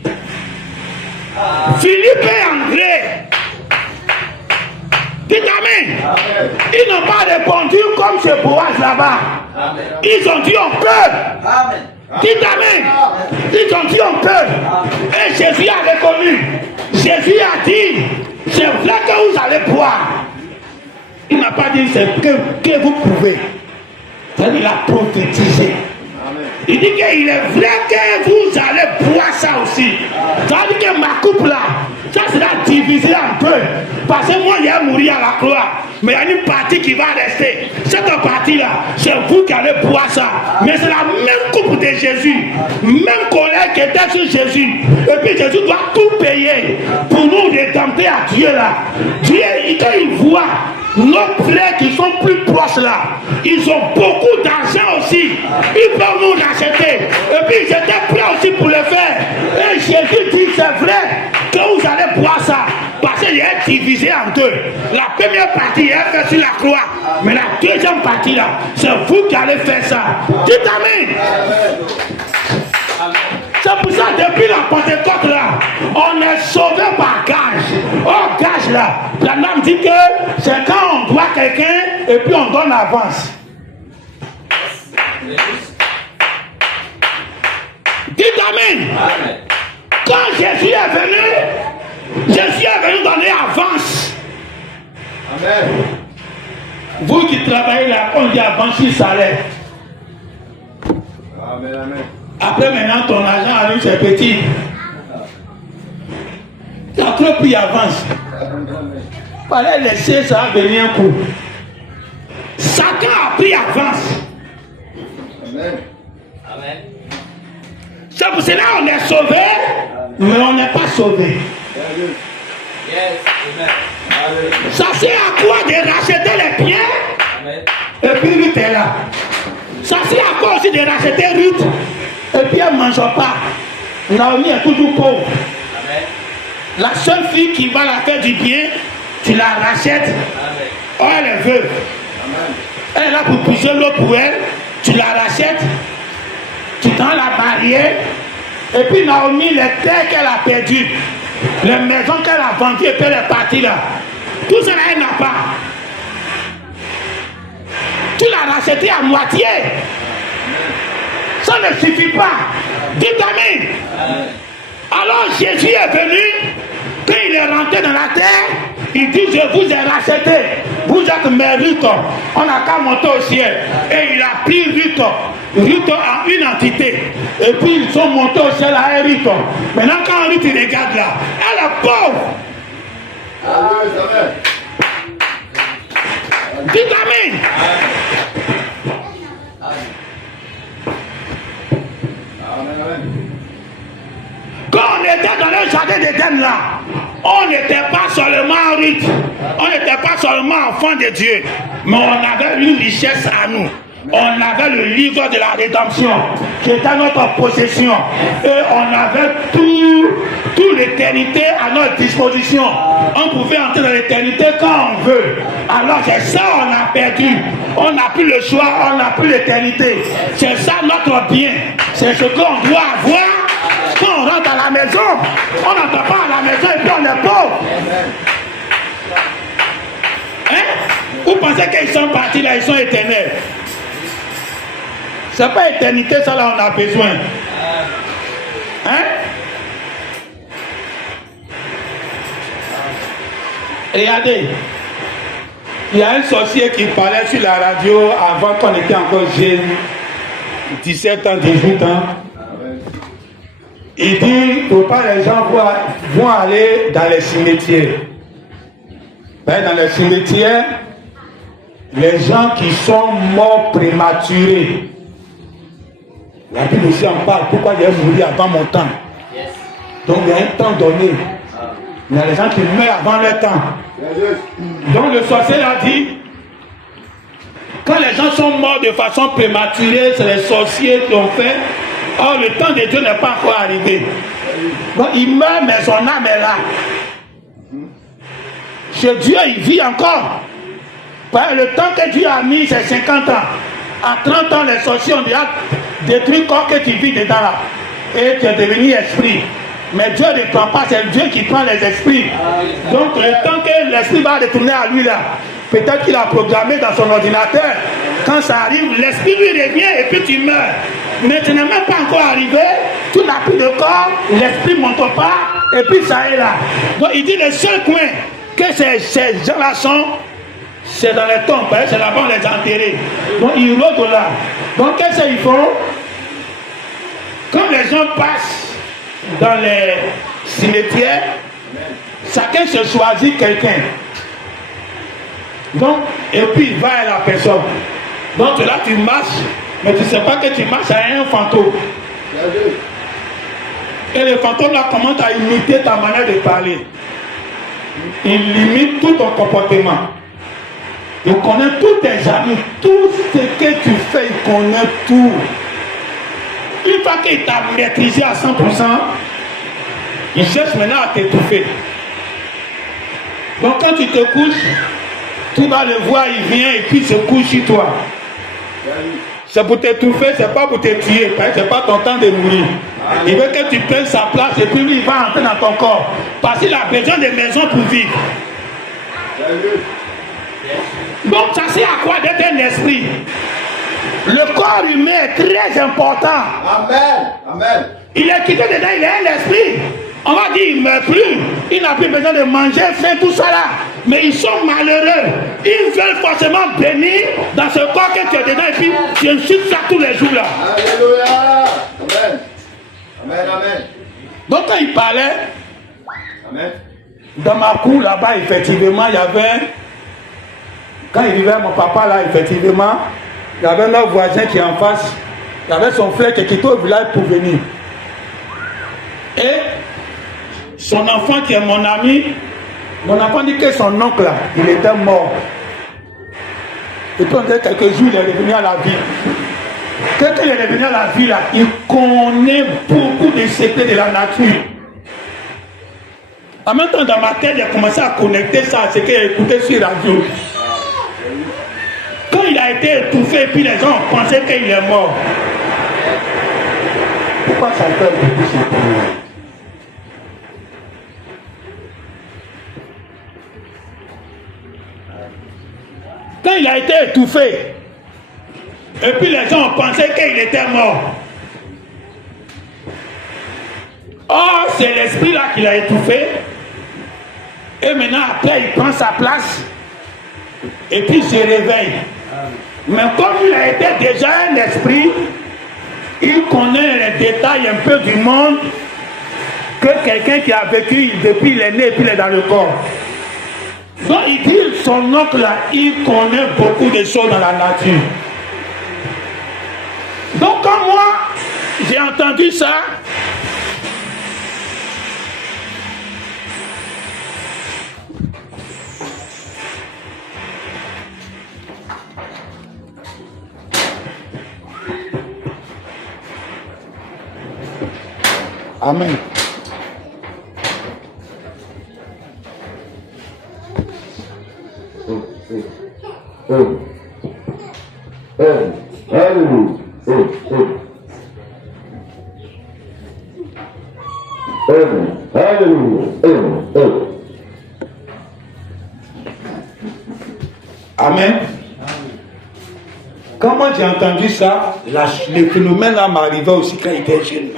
Philippe et André, dites Amen. Ils n'ont pas répondu comme ce Boaz là-bas. Ils ont dit on peut. Dites Amen. Ils ont dit on peut. Et Jésus a reconnu. Jésus a dit, c'est vrai que vous allez boire. Il n'a pas dit c'est que vous pouvez. C'est-à-dire il a prophétisé. Il dit qu'il est vrai que vous allez boire ça aussi. Ça veut dire que ma coupe là, ça sera divisé en deux. Parce que moi, il vais mourir à la croix. Mais il y a une partie qui va rester. Cette partie-là, c'est vous qui allez boire ça. Mais c'est la même coupe de Jésus. Même collègue qui était sur Jésus. Et puis Jésus doit tout payer pour nous rédempter à Dieu là. Dieu, quand il voit nos frères qui sont plus proches là, ils ont beaucoup d'argent aussi. Ils peuvent nous racheter. Et puis ils étaient prêts aussi pour le faire. Et Jésus dit c'est vrai que vous allez boire ça. Parce qu'il est divisé en deux. La première partie est faite sur la croix. Mais la deuxième partie là, c'est vous qui allez faire ça. Dites Amen. C'est pour ça depuis la Pentecôte là, on est sauvé par gage. Oh gage là, la dame dit que c'est quand on doit quelqu'un et puis on donne l'avance. Dites Amen. Quand Jésus est venu donner avance. Amen. Vous qui travaillez là, on dit avance sur salaire. Amen. Amen. Après maintenant ton argent arrive, c'est petit. Tu as trop pris avance. Fallait laisser ça venir un coup. Satan a pris avance. Amen. Amen. C'est pour cela qu'on est sauvé, mais on n'est pas sauvé. Yes. Amen. Ça sert à quoi de racheter les biens? Amen. Et puis Ruth est là. Ça sert à quoi aussi de racheter Ruth? Et puis elle ne mange pas. Naomi est toujours pauvre. Amen. La seule fille qui va la faire du bien, tu la rachètes. Amen. Oh, elle est veuve. Elle est là pour pousser l'eau pour elle. Tu la rachètes. Tu t'en la mariée. Et puis Naomi, les terres qu'elle a perdues, les maisons qu'elle a vendues et puis elle est partie là. Tout cela, elle n'a pas. Tu l'as racheté à moitié. Ça ne suffit pas. Dites Amen. Alors Jésus est venu Quand il est rentré dans la terre, il dit, je vous ai racheté. Vous êtes mes Ruth. On n'a qu'à monter au ciel. Et il a pris Ruth en une entité. Et puis ils sont montés au ciel à Ruth. Maintenant, quand Ruth regarde là, elle est pauvre. Amen. Dites Amen. Quand on était dans le jardin d'Éden là, on n'était pas seulement riche, on n'était pas seulement enfant de Dieu, mais on avait une richesse à nous. On avait le livre de la rédemption qui était notre possession et on avait toute l'éternité à notre disposition. On pouvait entrer dans l'éternité quand on veut. Alors c'est ça on a perdu. On n'a plus le choix, on n'a plus l'éternité. C'est ça notre bien. C'est ce qu'on doit avoir. Quand on rentre à la maison, on n'entre pas à la maison et puis on est pauvre. Hein? Vous pensez qu'ils sont partis là, ils sont éternels? C'est pas éternité, ça là on a besoin. Hein? Regardez, il y a un sorcier qui parlait sur la radio avant qu'on était encore jeune, 17 ans, 18 ans. Il dit, il ne faut pas les gens vont aller dans les cimetières. Ben, dans les cimetières, les gens qui sont morts prématurés. La Bible aussi en parle. Pourquoi j'ai mouru avant mon temps? Donc il y a un temps donné. Il y a les gens qui meurent avant leur temps. Donc le sorcier a dit, quand les gens sont morts de façon prématurée, c'est les sorciers qui ont fait. Or le temps de Dieu n'est pas encore arrivé. Donc il meurt mais son âme est là. Chez Dieu il vit encore. Le temps que Dieu a mis c'est 50 ans. À 30 ans les sorciers ont déjà détruit le corps que tu vis dedans là. Et tu es devenu esprit. Mais Dieu ne prend pas, c'est Dieu qui prend les esprits. Donc le temps que l'esprit va retourner à lui là, peut-être qu'il a programmé dans son ordinateur. Quand ça arrive, l'esprit lui revient et puis tu meurs. Mais tu n'es même pas encore arrivé, tu n'as plus de corps, l'esprit ne monte pas, et puis ça est là. Donc il dit le seul coin que ces gens-là sont, c'est dans les tombes, c'est là-bas on les a enterrés. Donc ils rôdent là. Donc qu'est-ce qu'ils font? Quand les gens passent dans les cimetières, chacun se choisit quelqu'un. Donc, et puis il va à la personne. Donc là tu marches, mais tu ne sais pas que tu marches à un fantôme. Et le fantôme là commence à imiter ta manière de parler. Il imite tout ton comportement. Il connaît tous tes amis, tout ce que tu fais, il connaît tout. Une fois qu'il t'a maîtrisé à 100%, il cherche maintenant à t'étouffer. Donc quand tu te couches, tu vas le voir, il vient et puis il se couche sur toi. C'est pour t'étouffer, c'est pas pour te tuer, c'est pas ton temps de mourir. Il veut que tu prennes sa place et puis lui il va entrer dans ton corps. Parce qu'il a besoin de maisons pour vivre. Donc ça sert à quoi d'être un esprit? Le corps humain est très important. Amen. Amen. Il est quitté dedans, il est un esprit. On va dire il ne meurt plus. Il n'a plus besoin de manger, faire tout ça là. Mais ils sont malheureux. Ils veulent forcément bénir dans ce corps que tu es dedans. Et puis tu insultes ça tous les jours là. Alléluia. Amen. Amen. Amen. Donc quand il parlait, Amen. dans ma cour là-bas, effectivement, il y avait. Quand il vivait mon papa là, effectivement, il y avait notre voisin qui est en face. Il y avait son frère qui quittait au village pour venir. Et son enfant qui est mon ami, mon enfant dit que son oncle là, il était mort. Et puis on dit quelques jours, il est revenu à la vie. Quand il est revenu à la vie là, il connaît beaucoup de secrets de la nature. En même temps, dans ma tête, j'ai commencé à connecter ça à ce qu'il a écouté sur la radio. Quand il a été étouffé, puis les gens pensaient qu'il est mort. Pourquoi ça fait beaucoup ce problème? Quand il a été étouffé, et puis les gens pensaient qu'il était mort. Or, c'est l'esprit là qui l'a étouffé. Et maintenant, après, il prend sa place. Et puis, il se réveille. Mais comme il a été déjà un esprit, il connaît les détails un peu du monde que quelqu'un qui a vécu depuis il est né et puis il est dans le corps. Donc il dit, son oncle là, il connaît beaucoup de choses dans la nature. Donc quand moi, j'ai entendu ça, Amen. Amen. Quand moi j'ai entendu ça, le phénomène là m'arrivait aussi quand il était jeune.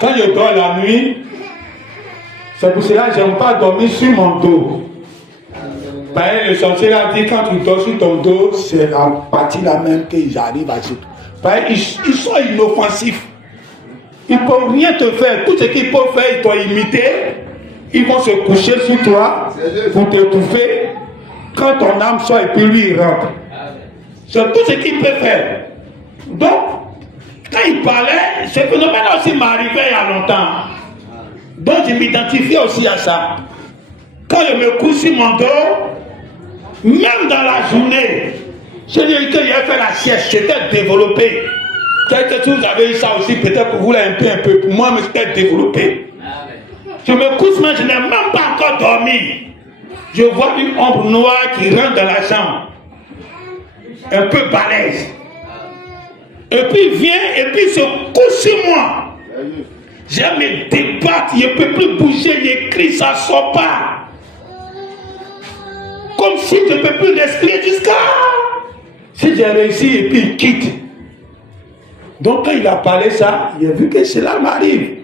Quand je dors la nuit, c'est pour cela que je n'aime pas dormir sur mon dos. Par exemple, le sorcier a dit quand tu dors sur ton dos, c'est la partie là même qu'ils arrivent à se. Par exemple, ils sont inoffensifs. Ils ne peuvent rien te faire. Tout ce qu'ils peuvent faire, ils t'ont imité. Ils vont se coucher sur toi pour t'étouffer. Quand ton âme sort et puis lui il rentre. C'est tout ce qu'il peut faire. Donc, quand il parlait, ce phénomène aussi m'arrivait il y a longtemps. Donc je m'identifiais aussi à ça. Quand je me couche sur mon dos, même dans la journée, je dis que j'ai fait la sieste, j'étais développé. Peut-être que vous avez eu ça aussi, peut-être pour vous là un peu. Pour moi, mais j'étais développé. Je me couche, mais je n'ai même pas encore dormi. Je vois une ombre noire qui rentre dans la chambre. Un peu balèze. Et puis il vient et puis il se couche sur moi. Je me débattre, je ne peux plus bouger, je crie, ça ne sort pas. Comme si je ne peux plus respirer jusqu'à... Si j'ai réussi et puis il quitte. Donc quand il a parlé ça, il a vu que cela m'arrive.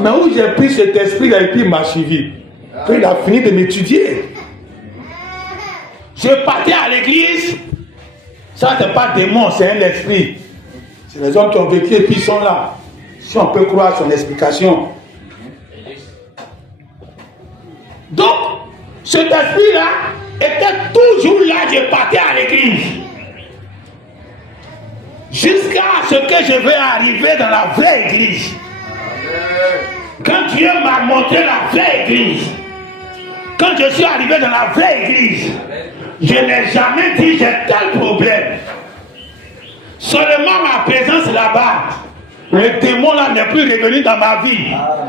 Mais où j'ai pris cet esprit-là et puis il m'a suivi. Quand il a fini de m'étudier. Je partais à l'église. Ça, ce n'est pas démon, c'est un esprit. C'est les hommes qui ont vécu et puis ils sont là. Si on peut croire son explication. Donc, cet esprit-là était toujours là, je partais à l'église. Jusqu'à ce que je vais arriver dans la vraie église. Quand Dieu m'a montré la vraie église, quand je suis arrivé dans la vraie église, je n'ai jamais dit j'ai tel problème. Seulement ma présence là-bas, le démon là n'est plus revenu dans ma vie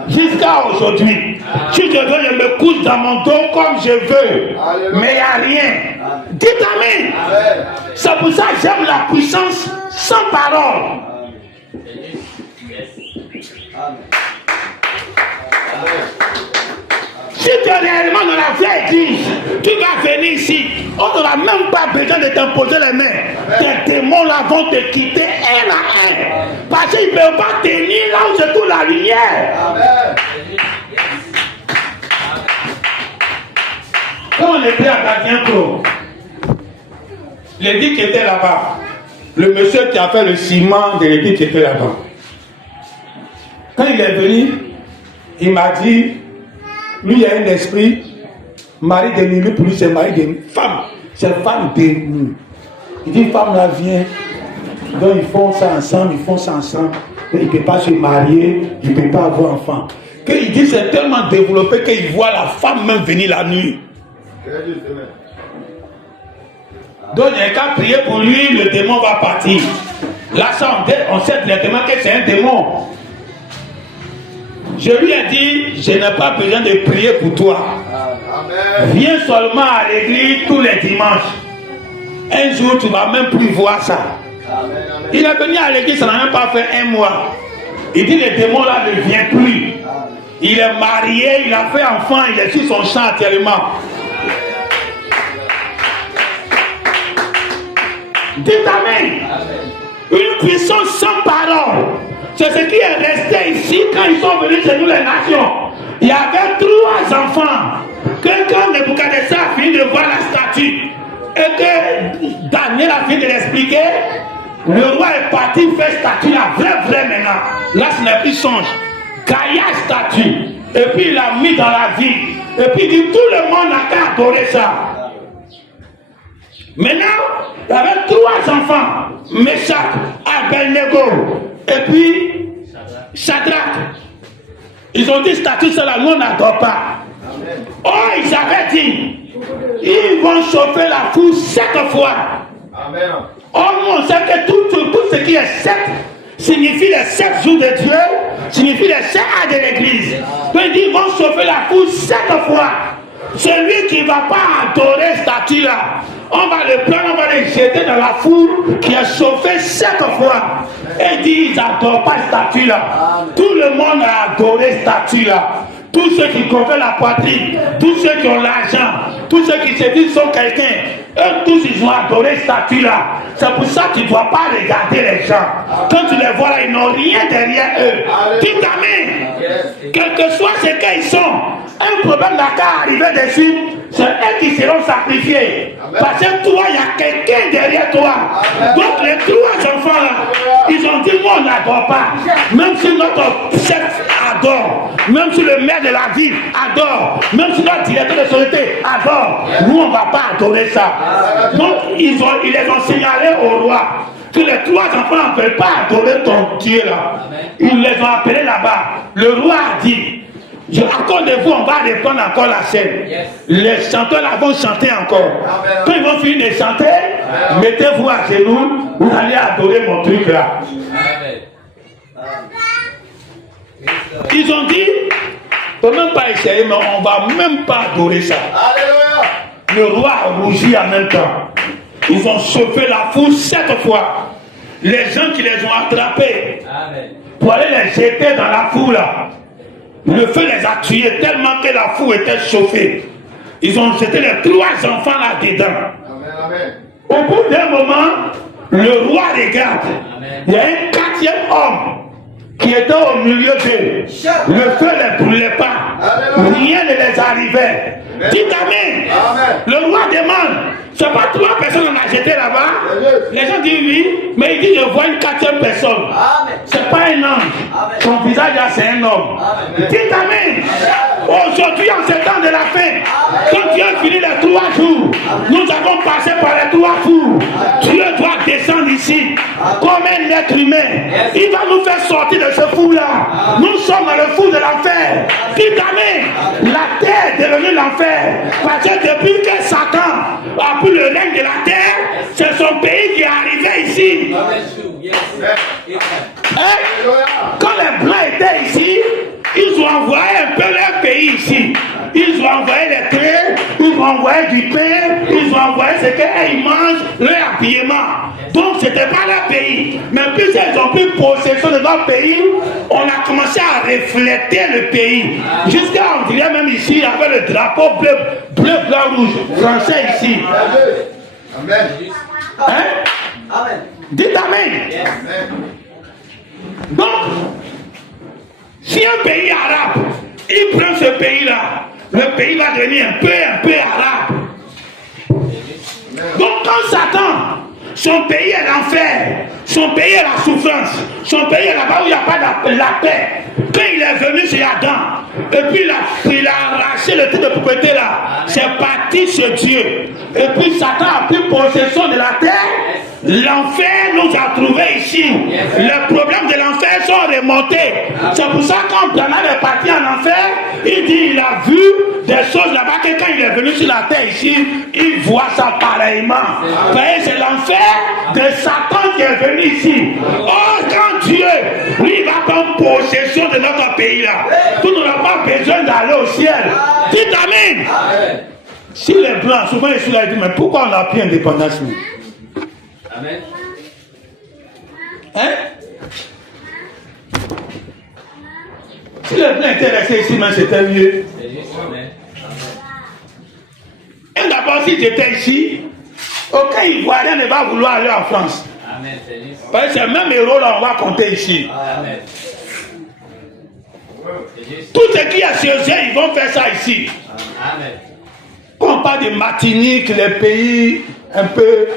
jusqu'à aujourd'hui. Si je veux, je me couche dans mon dos comme je veux, mais il n'y a rien. Dites amen. C'est pour ça que j'aime la puissance sans parole. Si tu es réellement dans la vraie église, tu vas venir ici. On n'aura même pas besoin de t'imposer les mains. Tes démons là vont te quitter un à un. Parce qu'ils ne peuvent pas tenir là où se trouve la lumière. Quand on était à Gardien Pro, l'équipe qui était là-bas, le monsieur qui a fait le ciment de l'équipe qui était là-bas, quand il est venu, il m'a dit, lui il y a un esprit, mari de nuit, pour lui c'est mari de femme, c'est femme de nuit. Il dit, femme là vient, donc ils font ça ensemble, il ne peut pas se marier, il ne peut pas avoir enfant. Il dit, c'est tellement développé qu'il voit la femme même venir la nuit. Donc il n'y a qu'à prier pour lui, le démon va partir. Là ça on sait directement que c'est un démon. Je lui ai dit, je n'ai pas besoin de prier pour toi. Amen. Viens seulement à l'église tous les dimanches. Un jour, tu ne vas même plus voir ça. Amen. Il est venu à l'église, ça n'a même pas fait un mois. Il dit, le démon là ne vient plus. Amen. Il est marié, il a fait enfant, il est sur son champ actuellement. Dites amen. Une puissance sans parole. C'est ce qui est resté ici quand ils sont venus chez nous les nations. il y avait 3 enfants que quand Nebuchadnezzar a fini de voir la statue et que Daniel a fini de l'expliquer, le roi est parti faire statue la vraie maintenant. Là ce n'est plus songe. Gaïa statue. Et puis il l'a mis dans la ville. Et puis il dit tout le monde n'a qu'à adorer ça. Maintenant, il y avait 3 enfants. Meshach, Abednego et puis Shadrach. Ils ont dit statue sur la monde n'adore pas. Oh, ils avaient dit, ils vont chauffer la foule 7 fois. Amen. Oh, on sait que tout ce qui est 7 signifie les 7 jours de Dieu, signifie les 7 âges de l'église. Donc il dit, ils vont chauffer la foule 7 fois. Celui qui ne va pas adorer cette statue-là, on va le prendre, on va le jeter dans la foule qui est chauffée 7 fois. Et il dit, ils n'adorent pas cette statue-là. Tout le monde a adoré cette statue-là. Tous ceux qui gonflent la poitrine, tous ceux qui ont l'argent, tous ceux qui se disent sont quelqu'un, eux tous ils ont adoré cette statue-là. C'est pour ça que tu ne dois pas regarder les gens. Quand tu les vois là, ils n'ont rien derrière eux. Dis amen. Quel que soit ce qu'ils sont, un problème n'a qu'à arriver dessus, c'est eux qui seront sacrifiés. Parce que toi, il y a quelqu'un derrière toi. Donc les 3 enfants là, ils ont dit, moi on n'adore pas. Même si notre chef adore, même si le maire de la ville adore, même si notre directeur de société adore, nous on ne va pas adorer ça. Donc ils les ont signalés au roi que les 3 enfants ne veulent pas adorer ton Dieu là. Ils les ont appelés là-bas. Le roi a dit, accordez-vous, on va reprendre encore la scène. Les chanteurs là vont chanter encore. Quand ils vont finir de chanter, mettez-vous à genoux, vous allez adorer mon truc là. Ils ont dit, on ne peut même pas essayer, mais on ne va même pas adorer ça. Alléluia. Le roi a rougi en même temps. Ils ont chauffé la foule 7 fois. Les gens qui les ont attrapés pour aller les jeter dans la foule là. Le feu les a tués tellement que la foule était chauffée. Ils ont jeté les 3 enfants là-dedans. Au bout d'un moment, le roi regarde. Il y a un 4e homme qui était au milieu d'eux. Le feu ne les brûlait pas. Rien ne les arrivait. Dites amen. Le roi demande, c'est pas 3 personnes qu'on a jeté là-bas. Les gens disent oui, mais il dit je vois une 4e personne. C'est pas un homme. Son visage là c'est un homme. Dites amen. Aujourd'hui en ce temps de la fin, quand Dieu finit les 3 jours, nous avons passé par les 3 jours. Dieu doit descendre ici comme un être humain. Il va nous faire sortir de ce fou là. Nous sommes dans le fou de l'enfer. Dites amen. La terre est devenue l'enfer. Parce que depuis que Satan a pris le règne de la terre, c'est son pays qui est arrivé ici. Quand les Blancs étaient ici, ils ont envoyé un peu leur pays ici. Ils ont envoyé les clés, ils ont envoyé du pain, ils ont envoyé ce qu'ils mangent, leur habillement. Donc ce n'était pas leur pays. Mais puisqu'ils ont pris possession de leur pays, on a commencé à refléter le pays. Jusqu'à, on dirait même ici, il y avait le drapeau bleu, blanc, rouge, français ici. Amen. Hein? Amen. Dites amen. Donc, si un pays arabe, il prend ce pays-là, le pays va devenir un peu arabe. Donc quand Satan, son pays est l'enfer, son pays est la souffrance, son pays est là-bas où il n'y a pas la paix. Quand il est venu chez Adam, et puis il a arraché le titre de propriété là, c'est parti sur Dieu. Et puis Satan a pris possession de la terre. L'enfer nous a trouvés ici. Les problèmes de l'enfer sont remontés. C'est pour ça que quand Branham est parti en enfer, il dit il a vu des choses là-bas que quand il est venu sur la terre ici, il voit ça pareillement. C'est l'enfer de Satan qui est venu ici. Or quand Dieu, lui, va prendre possession de notre pays là, nous n'aurons pas besoin d'aller au ciel. Dites amen. Si les Blancs, souvent ils sont là, ils disent mais pourquoi on a pris indépendance nous? Amen. Hein? Si les Blancs étaient restés ici, mais c'était mieux. Et d'abord, si j'étais ici, aucun Ivoirien ne va vouloir aller en France. Amen. Parce que c'est le même héros là, on va compter ici. Amen. Tout ce qui est chez eux, ils vont faire ça ici. Amen. Quand on parle de Martinique, les pays un peu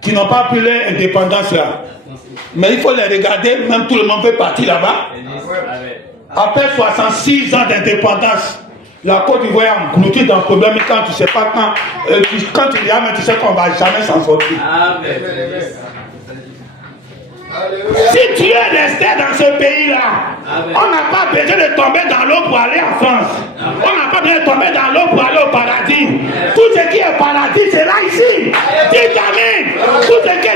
qui n'ont pas pu leur indépendance là. Mais il faut les regarder, même tout le monde peut partir là-bas. Après 66 ans d'indépendance, la Côte d'Ivoire est engloutie dans le problème. Et quand tu ne sais pas quand tu y as, mais tu sais qu'on ne va jamais s'en sortir. Amen. Si tu es resté dans ce pays-là, on n'a pas besoin de tomber dans l'eau pour aller en France. On n'a pas besoin de tomber dans l'eau pour aller au paradis. Tout ce qui est paradis, c'est là ici. Dites amen. Tout ce que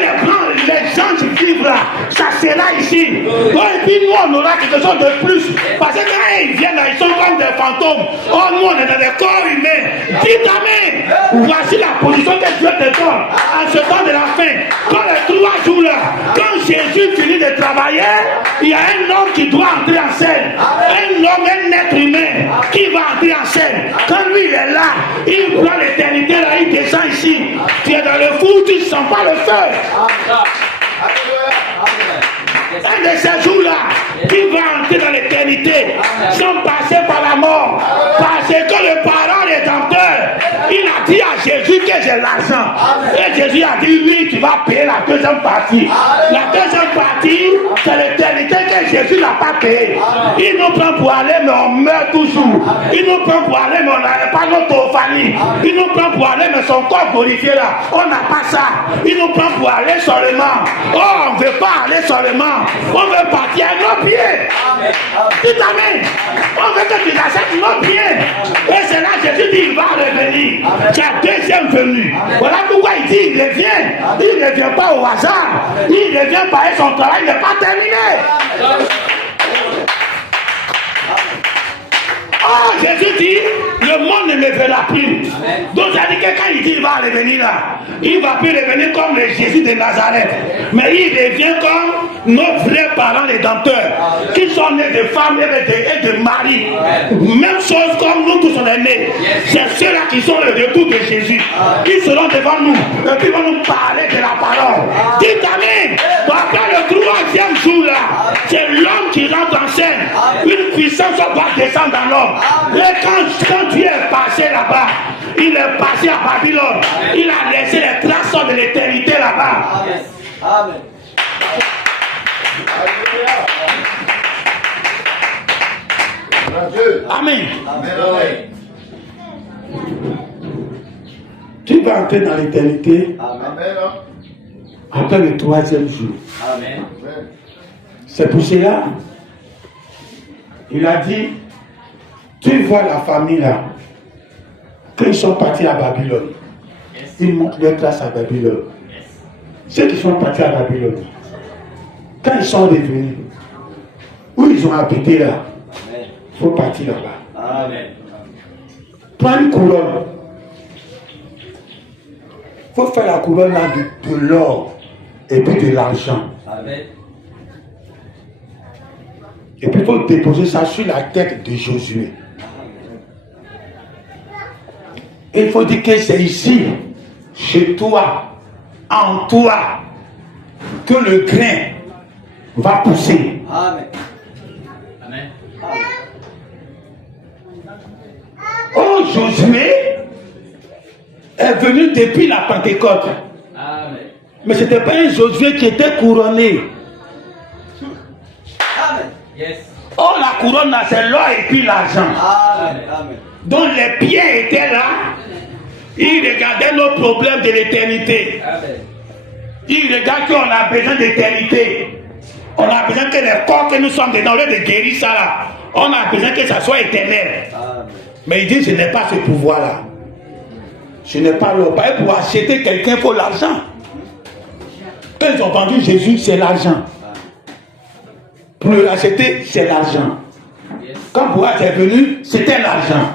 les gens qui vivent là, ça sera ici. Et puis nous, on aura quelque chose de plus. Parce que quand ils viennent là, ils sont comme des fantômes. Oh, nous, on est dans des corps humains. Dites amen. Voici la position que Dieu te donne en ce temps de la fin. Quand les 3 jours là, quand Jésus finit de travailler, il y a un homme qui doit entrer en scène. Un homme, un être humain qui va entrer en scène. Quand lui il est là, il prend l'éternité là, il descend ici. Tu es dans le four, tu ne sens pas le feu. Un de ces jours-là, il va entrer dans l'éternité sans passer par la mort. Parce que le parent rédempteur, il a dit à Jésus que j'ai l'argent. Et Jésus a dit, oui, tu vas payer la deuxième partie. La deuxième partie, c'est l'éternité que Jésus n'a pas payée. Il nous prend pour aller, mais on meurt toujours. Il nous prend pour aller, mais on n'a pas notre famille. Il nous prend pour aller, mais son corps glorifié là, on n'a pas ça. Il nous prend pour aller seulement. Oh, on ne veut pas aller seulement. On veut partir à nos pieds. Dites amen. On veut que tu achètes nos pieds. Et c'est là que Jésus dit, il va revenir. C'est la deuxième venue. Voilà pourquoi il dit, il revient. Il ne vient pas au hasard. Il revient par son travail n'est pas terminé. Oh, Jésus dit, le monde ne me verra plus. Donc, ça dit que quand il dit qu'il va revenir là, il ne va plus revenir comme le Jésus de Nazareth. Mais il revient comme nos vrais parents rédempteurs, qui sont nés de femmes et de maris. Même chose comme nous tous on est nés. C'est ceux-là qui sont le retour de Jésus. Ils seront devant nous et puis vont nous parler de la parole. Dites amen. Après le 3e jour là, c'est l'homme qui rentre en scène. Une puissance va descendre dans l'homme. Et quand Dieu est passé là-bas, il est passé à Babylone. Il a laissé les traces de l'éternité là-bas. Amen. Amen. Tu vas entrer dans l'éternité après le 3e jour. Amen. C'est pour cela, il a dit, tu vois la famille là, quand ils sont partis à Babylone, ils montrent leur trace à Babylone. Ceux qui sont partis à Babylone, quand ils sont revenus, où ils ont habité là, il faut partir là-bas. Amen. Prends une couronne. Il faut faire la couronne là de l'or et puis de l'argent. Amen. Et puis il faut déposer ça sur la tête de Josué. Et il faut dire que c'est ici, chez toi, en toi, que le grain va pousser. Amen. Amen. Oh, Josué est venu depuis la Pentecôte. Amen. Mais ce n'était pas un Josué qui était couronné. Amen. Yes. Oh, la couronne, là, c'est l'or et puis l'argent. Amen. Amen. Donc les pieds étaient là. Ils regardaient nos problèmes de l'éternité. Amen. Ils regardent qu'on a besoin d'éternité. On a besoin que les corps que nous sommes dedans, au lieu de guérir ça là, on a besoin que ça soit éternel. Amen. Mais il dit, je n'ai pas ce pouvoir-là. Je n'ai pas l'or. Pour acheter quelqu'un, il faut l'argent. Quand ils ont vendu Jésus, c'est l'argent. Pour le racheter, c'est l'argent. Quand Boaz est venu, c'était l'argent.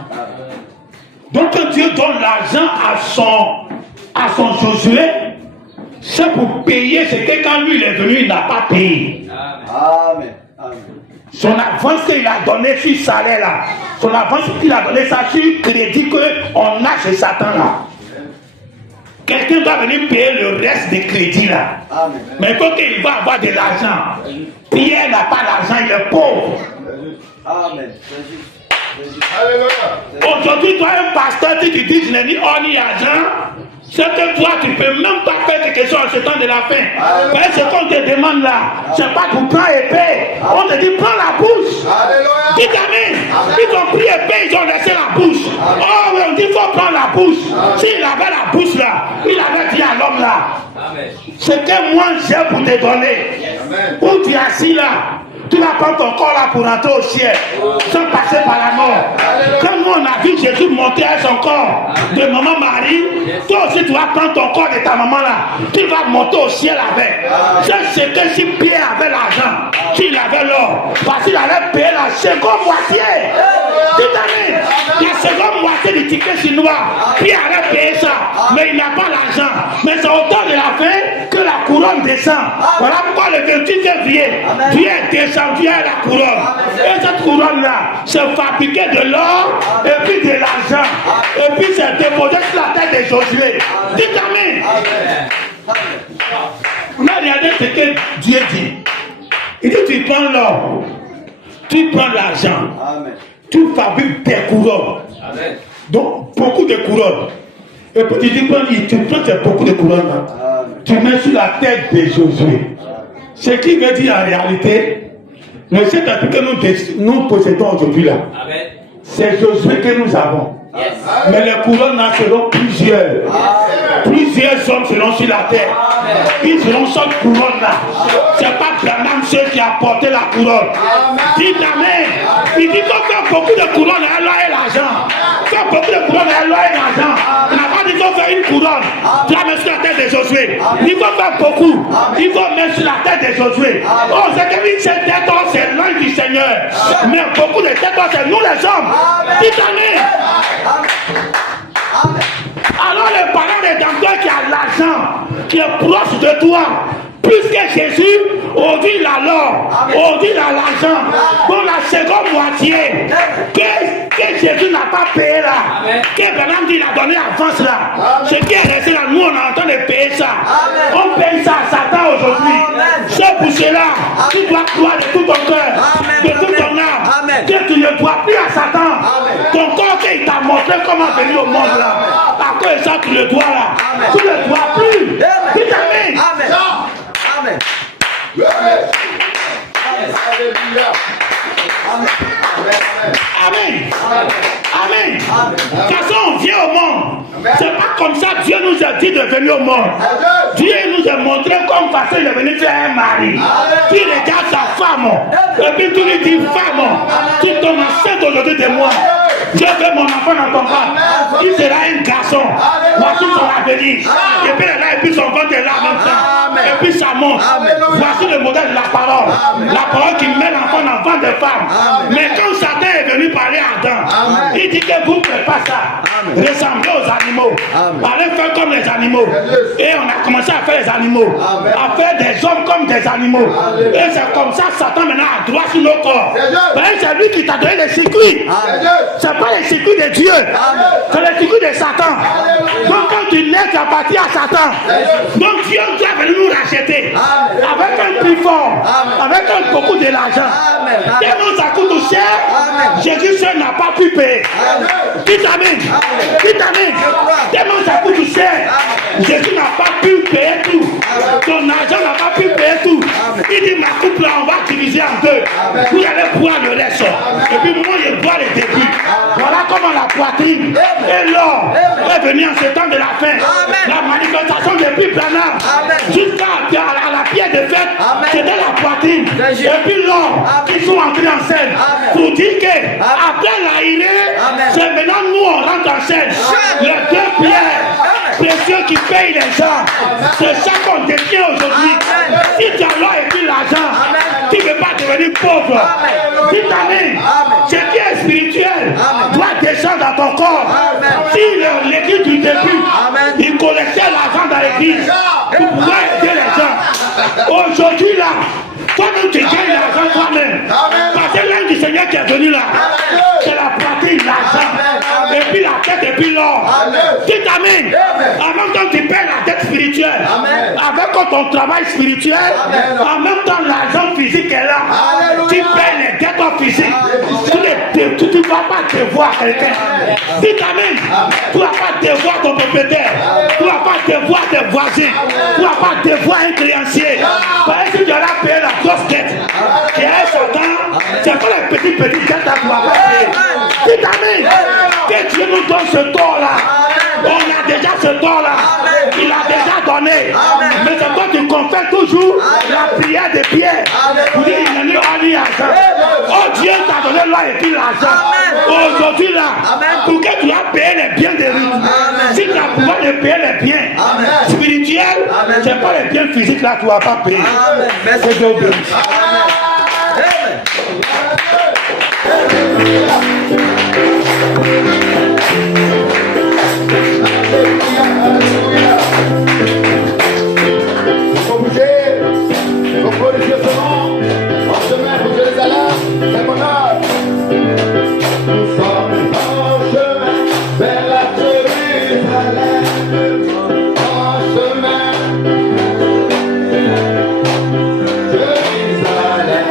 Donc quand Dieu donne l'argent à son Josué, c'est pour payer ce que quand lui il est venu, il n'a pas payé. Amen. Amen. Son avance qu'il a donné sur salaire là, son avance qu'il a donné ça sur crédit qu'on a chez Satan là. Quelqu'un doit venir payer le reste des crédits là. Mais quand il va avoir de l'argent, Pierre n'a pas d'argent, il est pauvre. Amen. Alléluia. Aujourd'hui, toi, un pasteur, tu te dis, je n'ai ni or ni argent. C'est que toi, tu ne peux même pas faire quelque chose en ce temps de la fin. Mais ce qu'on te demande là, c'est pas pour prendre épée. On te dit, prends la bouche. Alléluia. Dis amen. Ils ont pris épée, ils ont laissé la bouche. Oh, mais on dit, il faut prendre la bouche. S'il avait la bouche là, il avait dit à l'homme là, ce que moi j'ai pour te donner. Amen. Où tu es assis là, tu vas prendre ton corps là pour entrer au ciel, sans passer par la mort. Quand nous on a vu Jésus monter à son corps de maman Marie, toi aussi tu vas prendre ton corps de ta maman là, tu vas monter au ciel avec. C'est ce que si Pierre avait l'argent, s'il avait l'or, parce qu'il allait payer la seconde moitié. La seconde moitié du ticket chinois, Pierre allait payer ça, mais il n'a pas l'argent. Mais c'est au temps de la fin que la couronne descend. Voilà pourquoi le 28 février, Dieu est descendu à la couronne. Et cette couronne-là, c'est fabriqué de l'or et puis de l'argent. Et puis c'est déposé sur la tête de Josué. Dites amen. On a regardé ce que Dieu dit. Il dit, tu prends l'or, tu prends l'argent, tu fabriques des couronnes. Donc, beaucoup de couronnes. Et puis tu prends beaucoup de couronnes là. Tu mets sur la tête de Josué. Ce qui veut dire en réalité, le Saint-Esprit que nous possédons aujourd'hui là, c'est Josué que nous avons. Mais les couronnes là seront plusieurs. Plusieurs hommes seront sur la terre. Ils seront sur cette couronne là. C'est pas Branham ceux qui a porté la couronne. Dites amen. Il dit qu'on fait beaucoup de couronnes à l'or et l'argent. Faire beaucoup de couronnes à l'or et l'argent. On n'a pas dit qu'il faut faire une couronne. Tu la mets sur la tête de Josué. Il faut faire beaucoup. Il faut mettre sur la tête de Josué. Oh, c'est que cette tête, c'est l'œil du Seigneur. Mais beaucoup de têtes, c'est nous les hommes. Dites amen. Alors le parent rédempteur qui a l'argent, qui est proche de toi, plus que Jésus, aujourd'hui il a l'or, aujourd'hui il a l'argent, pour la seconde moitié, que Jésus n'a pas payé là, que Branham dit il a donné avance là, ce qui est resté là, nous on est en train de payer ça, on paye ça à Satan aujourd'hui, c'est pour cela, tu dois croire de tout ton cœur, de tout ton âme, que tu ne dois plus à Satan, ton corps qu'il t'a montré comment venir au monde là, à cause de ça tu le dois là, tu ne le dois plus, dis amen. Amen. Amen. Amen. De toute façon, on vient au monde. C'est pas comme ça Dieu nous a dit de venir au monde. Dieu nous a montré comme façon il est venu faire un mari. Tu regardes sa femme. Et puis tu lui dis, femme, tu tombes enceinte aujourd'hui de moi. Je veux mon enfant dans ton ventre. Il sera un garçon. Voici son avenir. Et puis là, et puis son ventre est là en même temps. Et puis ça monte. Voici le modèle de la parole. La parole qui met l'enfant dans le ventre de femme. Mais quand Satan est venu parler à Adam, il dit que vous ne faites pas ça. Ressemblez aux animaux. Allez faire comme les animaux. Et on a commencé à faire les animaux. À faire des hommes comme des animaux. Et c'est comme ça que Satan maintenant a droit sur nos corps. C'est lui qui t'a donné les circuits. C'est pas les circuits de Dieu. C'est les circuits de Satan. Donc quand tu nais, tu appartiens à Satan. Donc Dieu doit venir nous racheter. Avec un prix fort. Avec beaucoup de l'argent. Tellement ça coûte cher. Jésus seul n'a pas pu payer. Dites amen. Dites amen. Tellement ça coûte cher. Jésus n'a pas pu payer tout. Ton argent n'a pas pu payer tout. Il dit ma coupe là on va diviser en deux. Vous allez boire le reste. Et puis moi je bois le début. Voilà comment la poitrine et l'or est venu en ce temps de la fin. La manifestation depuis Branham jusqu'à la pierre de fête, c'était la poitrine. Et puis l'or, ils sont entrés en scène. Pour dire que après l'aïré, c'est maintenant nous on rentre en scène. Les deux pierres précieux qui payent les gens. C'est ça qu'on détient aujourd'hui. Si tu as l'or et puis l'argent, tu ne peux pas devenir pauvre. Dis amen. Ce qui est spirituel doit descendre dans ton corps. Si l'église du début, il collectait l'argent dans l'église pour pouvoir aider les gens. Aujourd'hui là, toi-même tu gagnes l'argent toi-même. Parce que l'âme du Seigneur qui est venu là, c'est la poitrine, l'argent. Et puis la tête et puis l'or. Dis amen. En même temps tu paies la dette spirituelle. Avec ton travail spirituel, en même temps l'argent physique est là. Tu paies les dettes dévoiement physique. Tu ne vas pas dévoir quelqu'un. Dites amen. Tu ne vas pas dévoir ton propriétaire. Tu ne vas pas dévoir tes voisins. Tu ne vas pas dévoir un créancier. Parce que si tu as payé la grosse dette, qui est Satan, c'est pas les petites dettes que tu ne vas pas payer. Dites amen. Que Dieu nous donne ce tort-là. On a déjà ce tort-là. Il a déjà donné. Mais c'est toi qui confesse toujours la prière de Pierre. Pour dire il n'y a ni argent. Oh Dieu t'a donné l'or et puis l'argent. Aujourd'hui là, pour que tu aies payé les biens de riches. Si tu as pouvoir de payer les biens spirituels, c'est pas les biens physiques là que tu ne vas pas payer. C'est Dieu béni. Il faut bouger, il faut glorifier son nom. En chemin pour Jérusalem, c'est bonheur. Nous sommes en chemin vers la Jérusalem. En chemin, Jérusalem,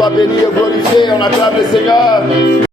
soit béni et glorifié. On acclame le Seigneur.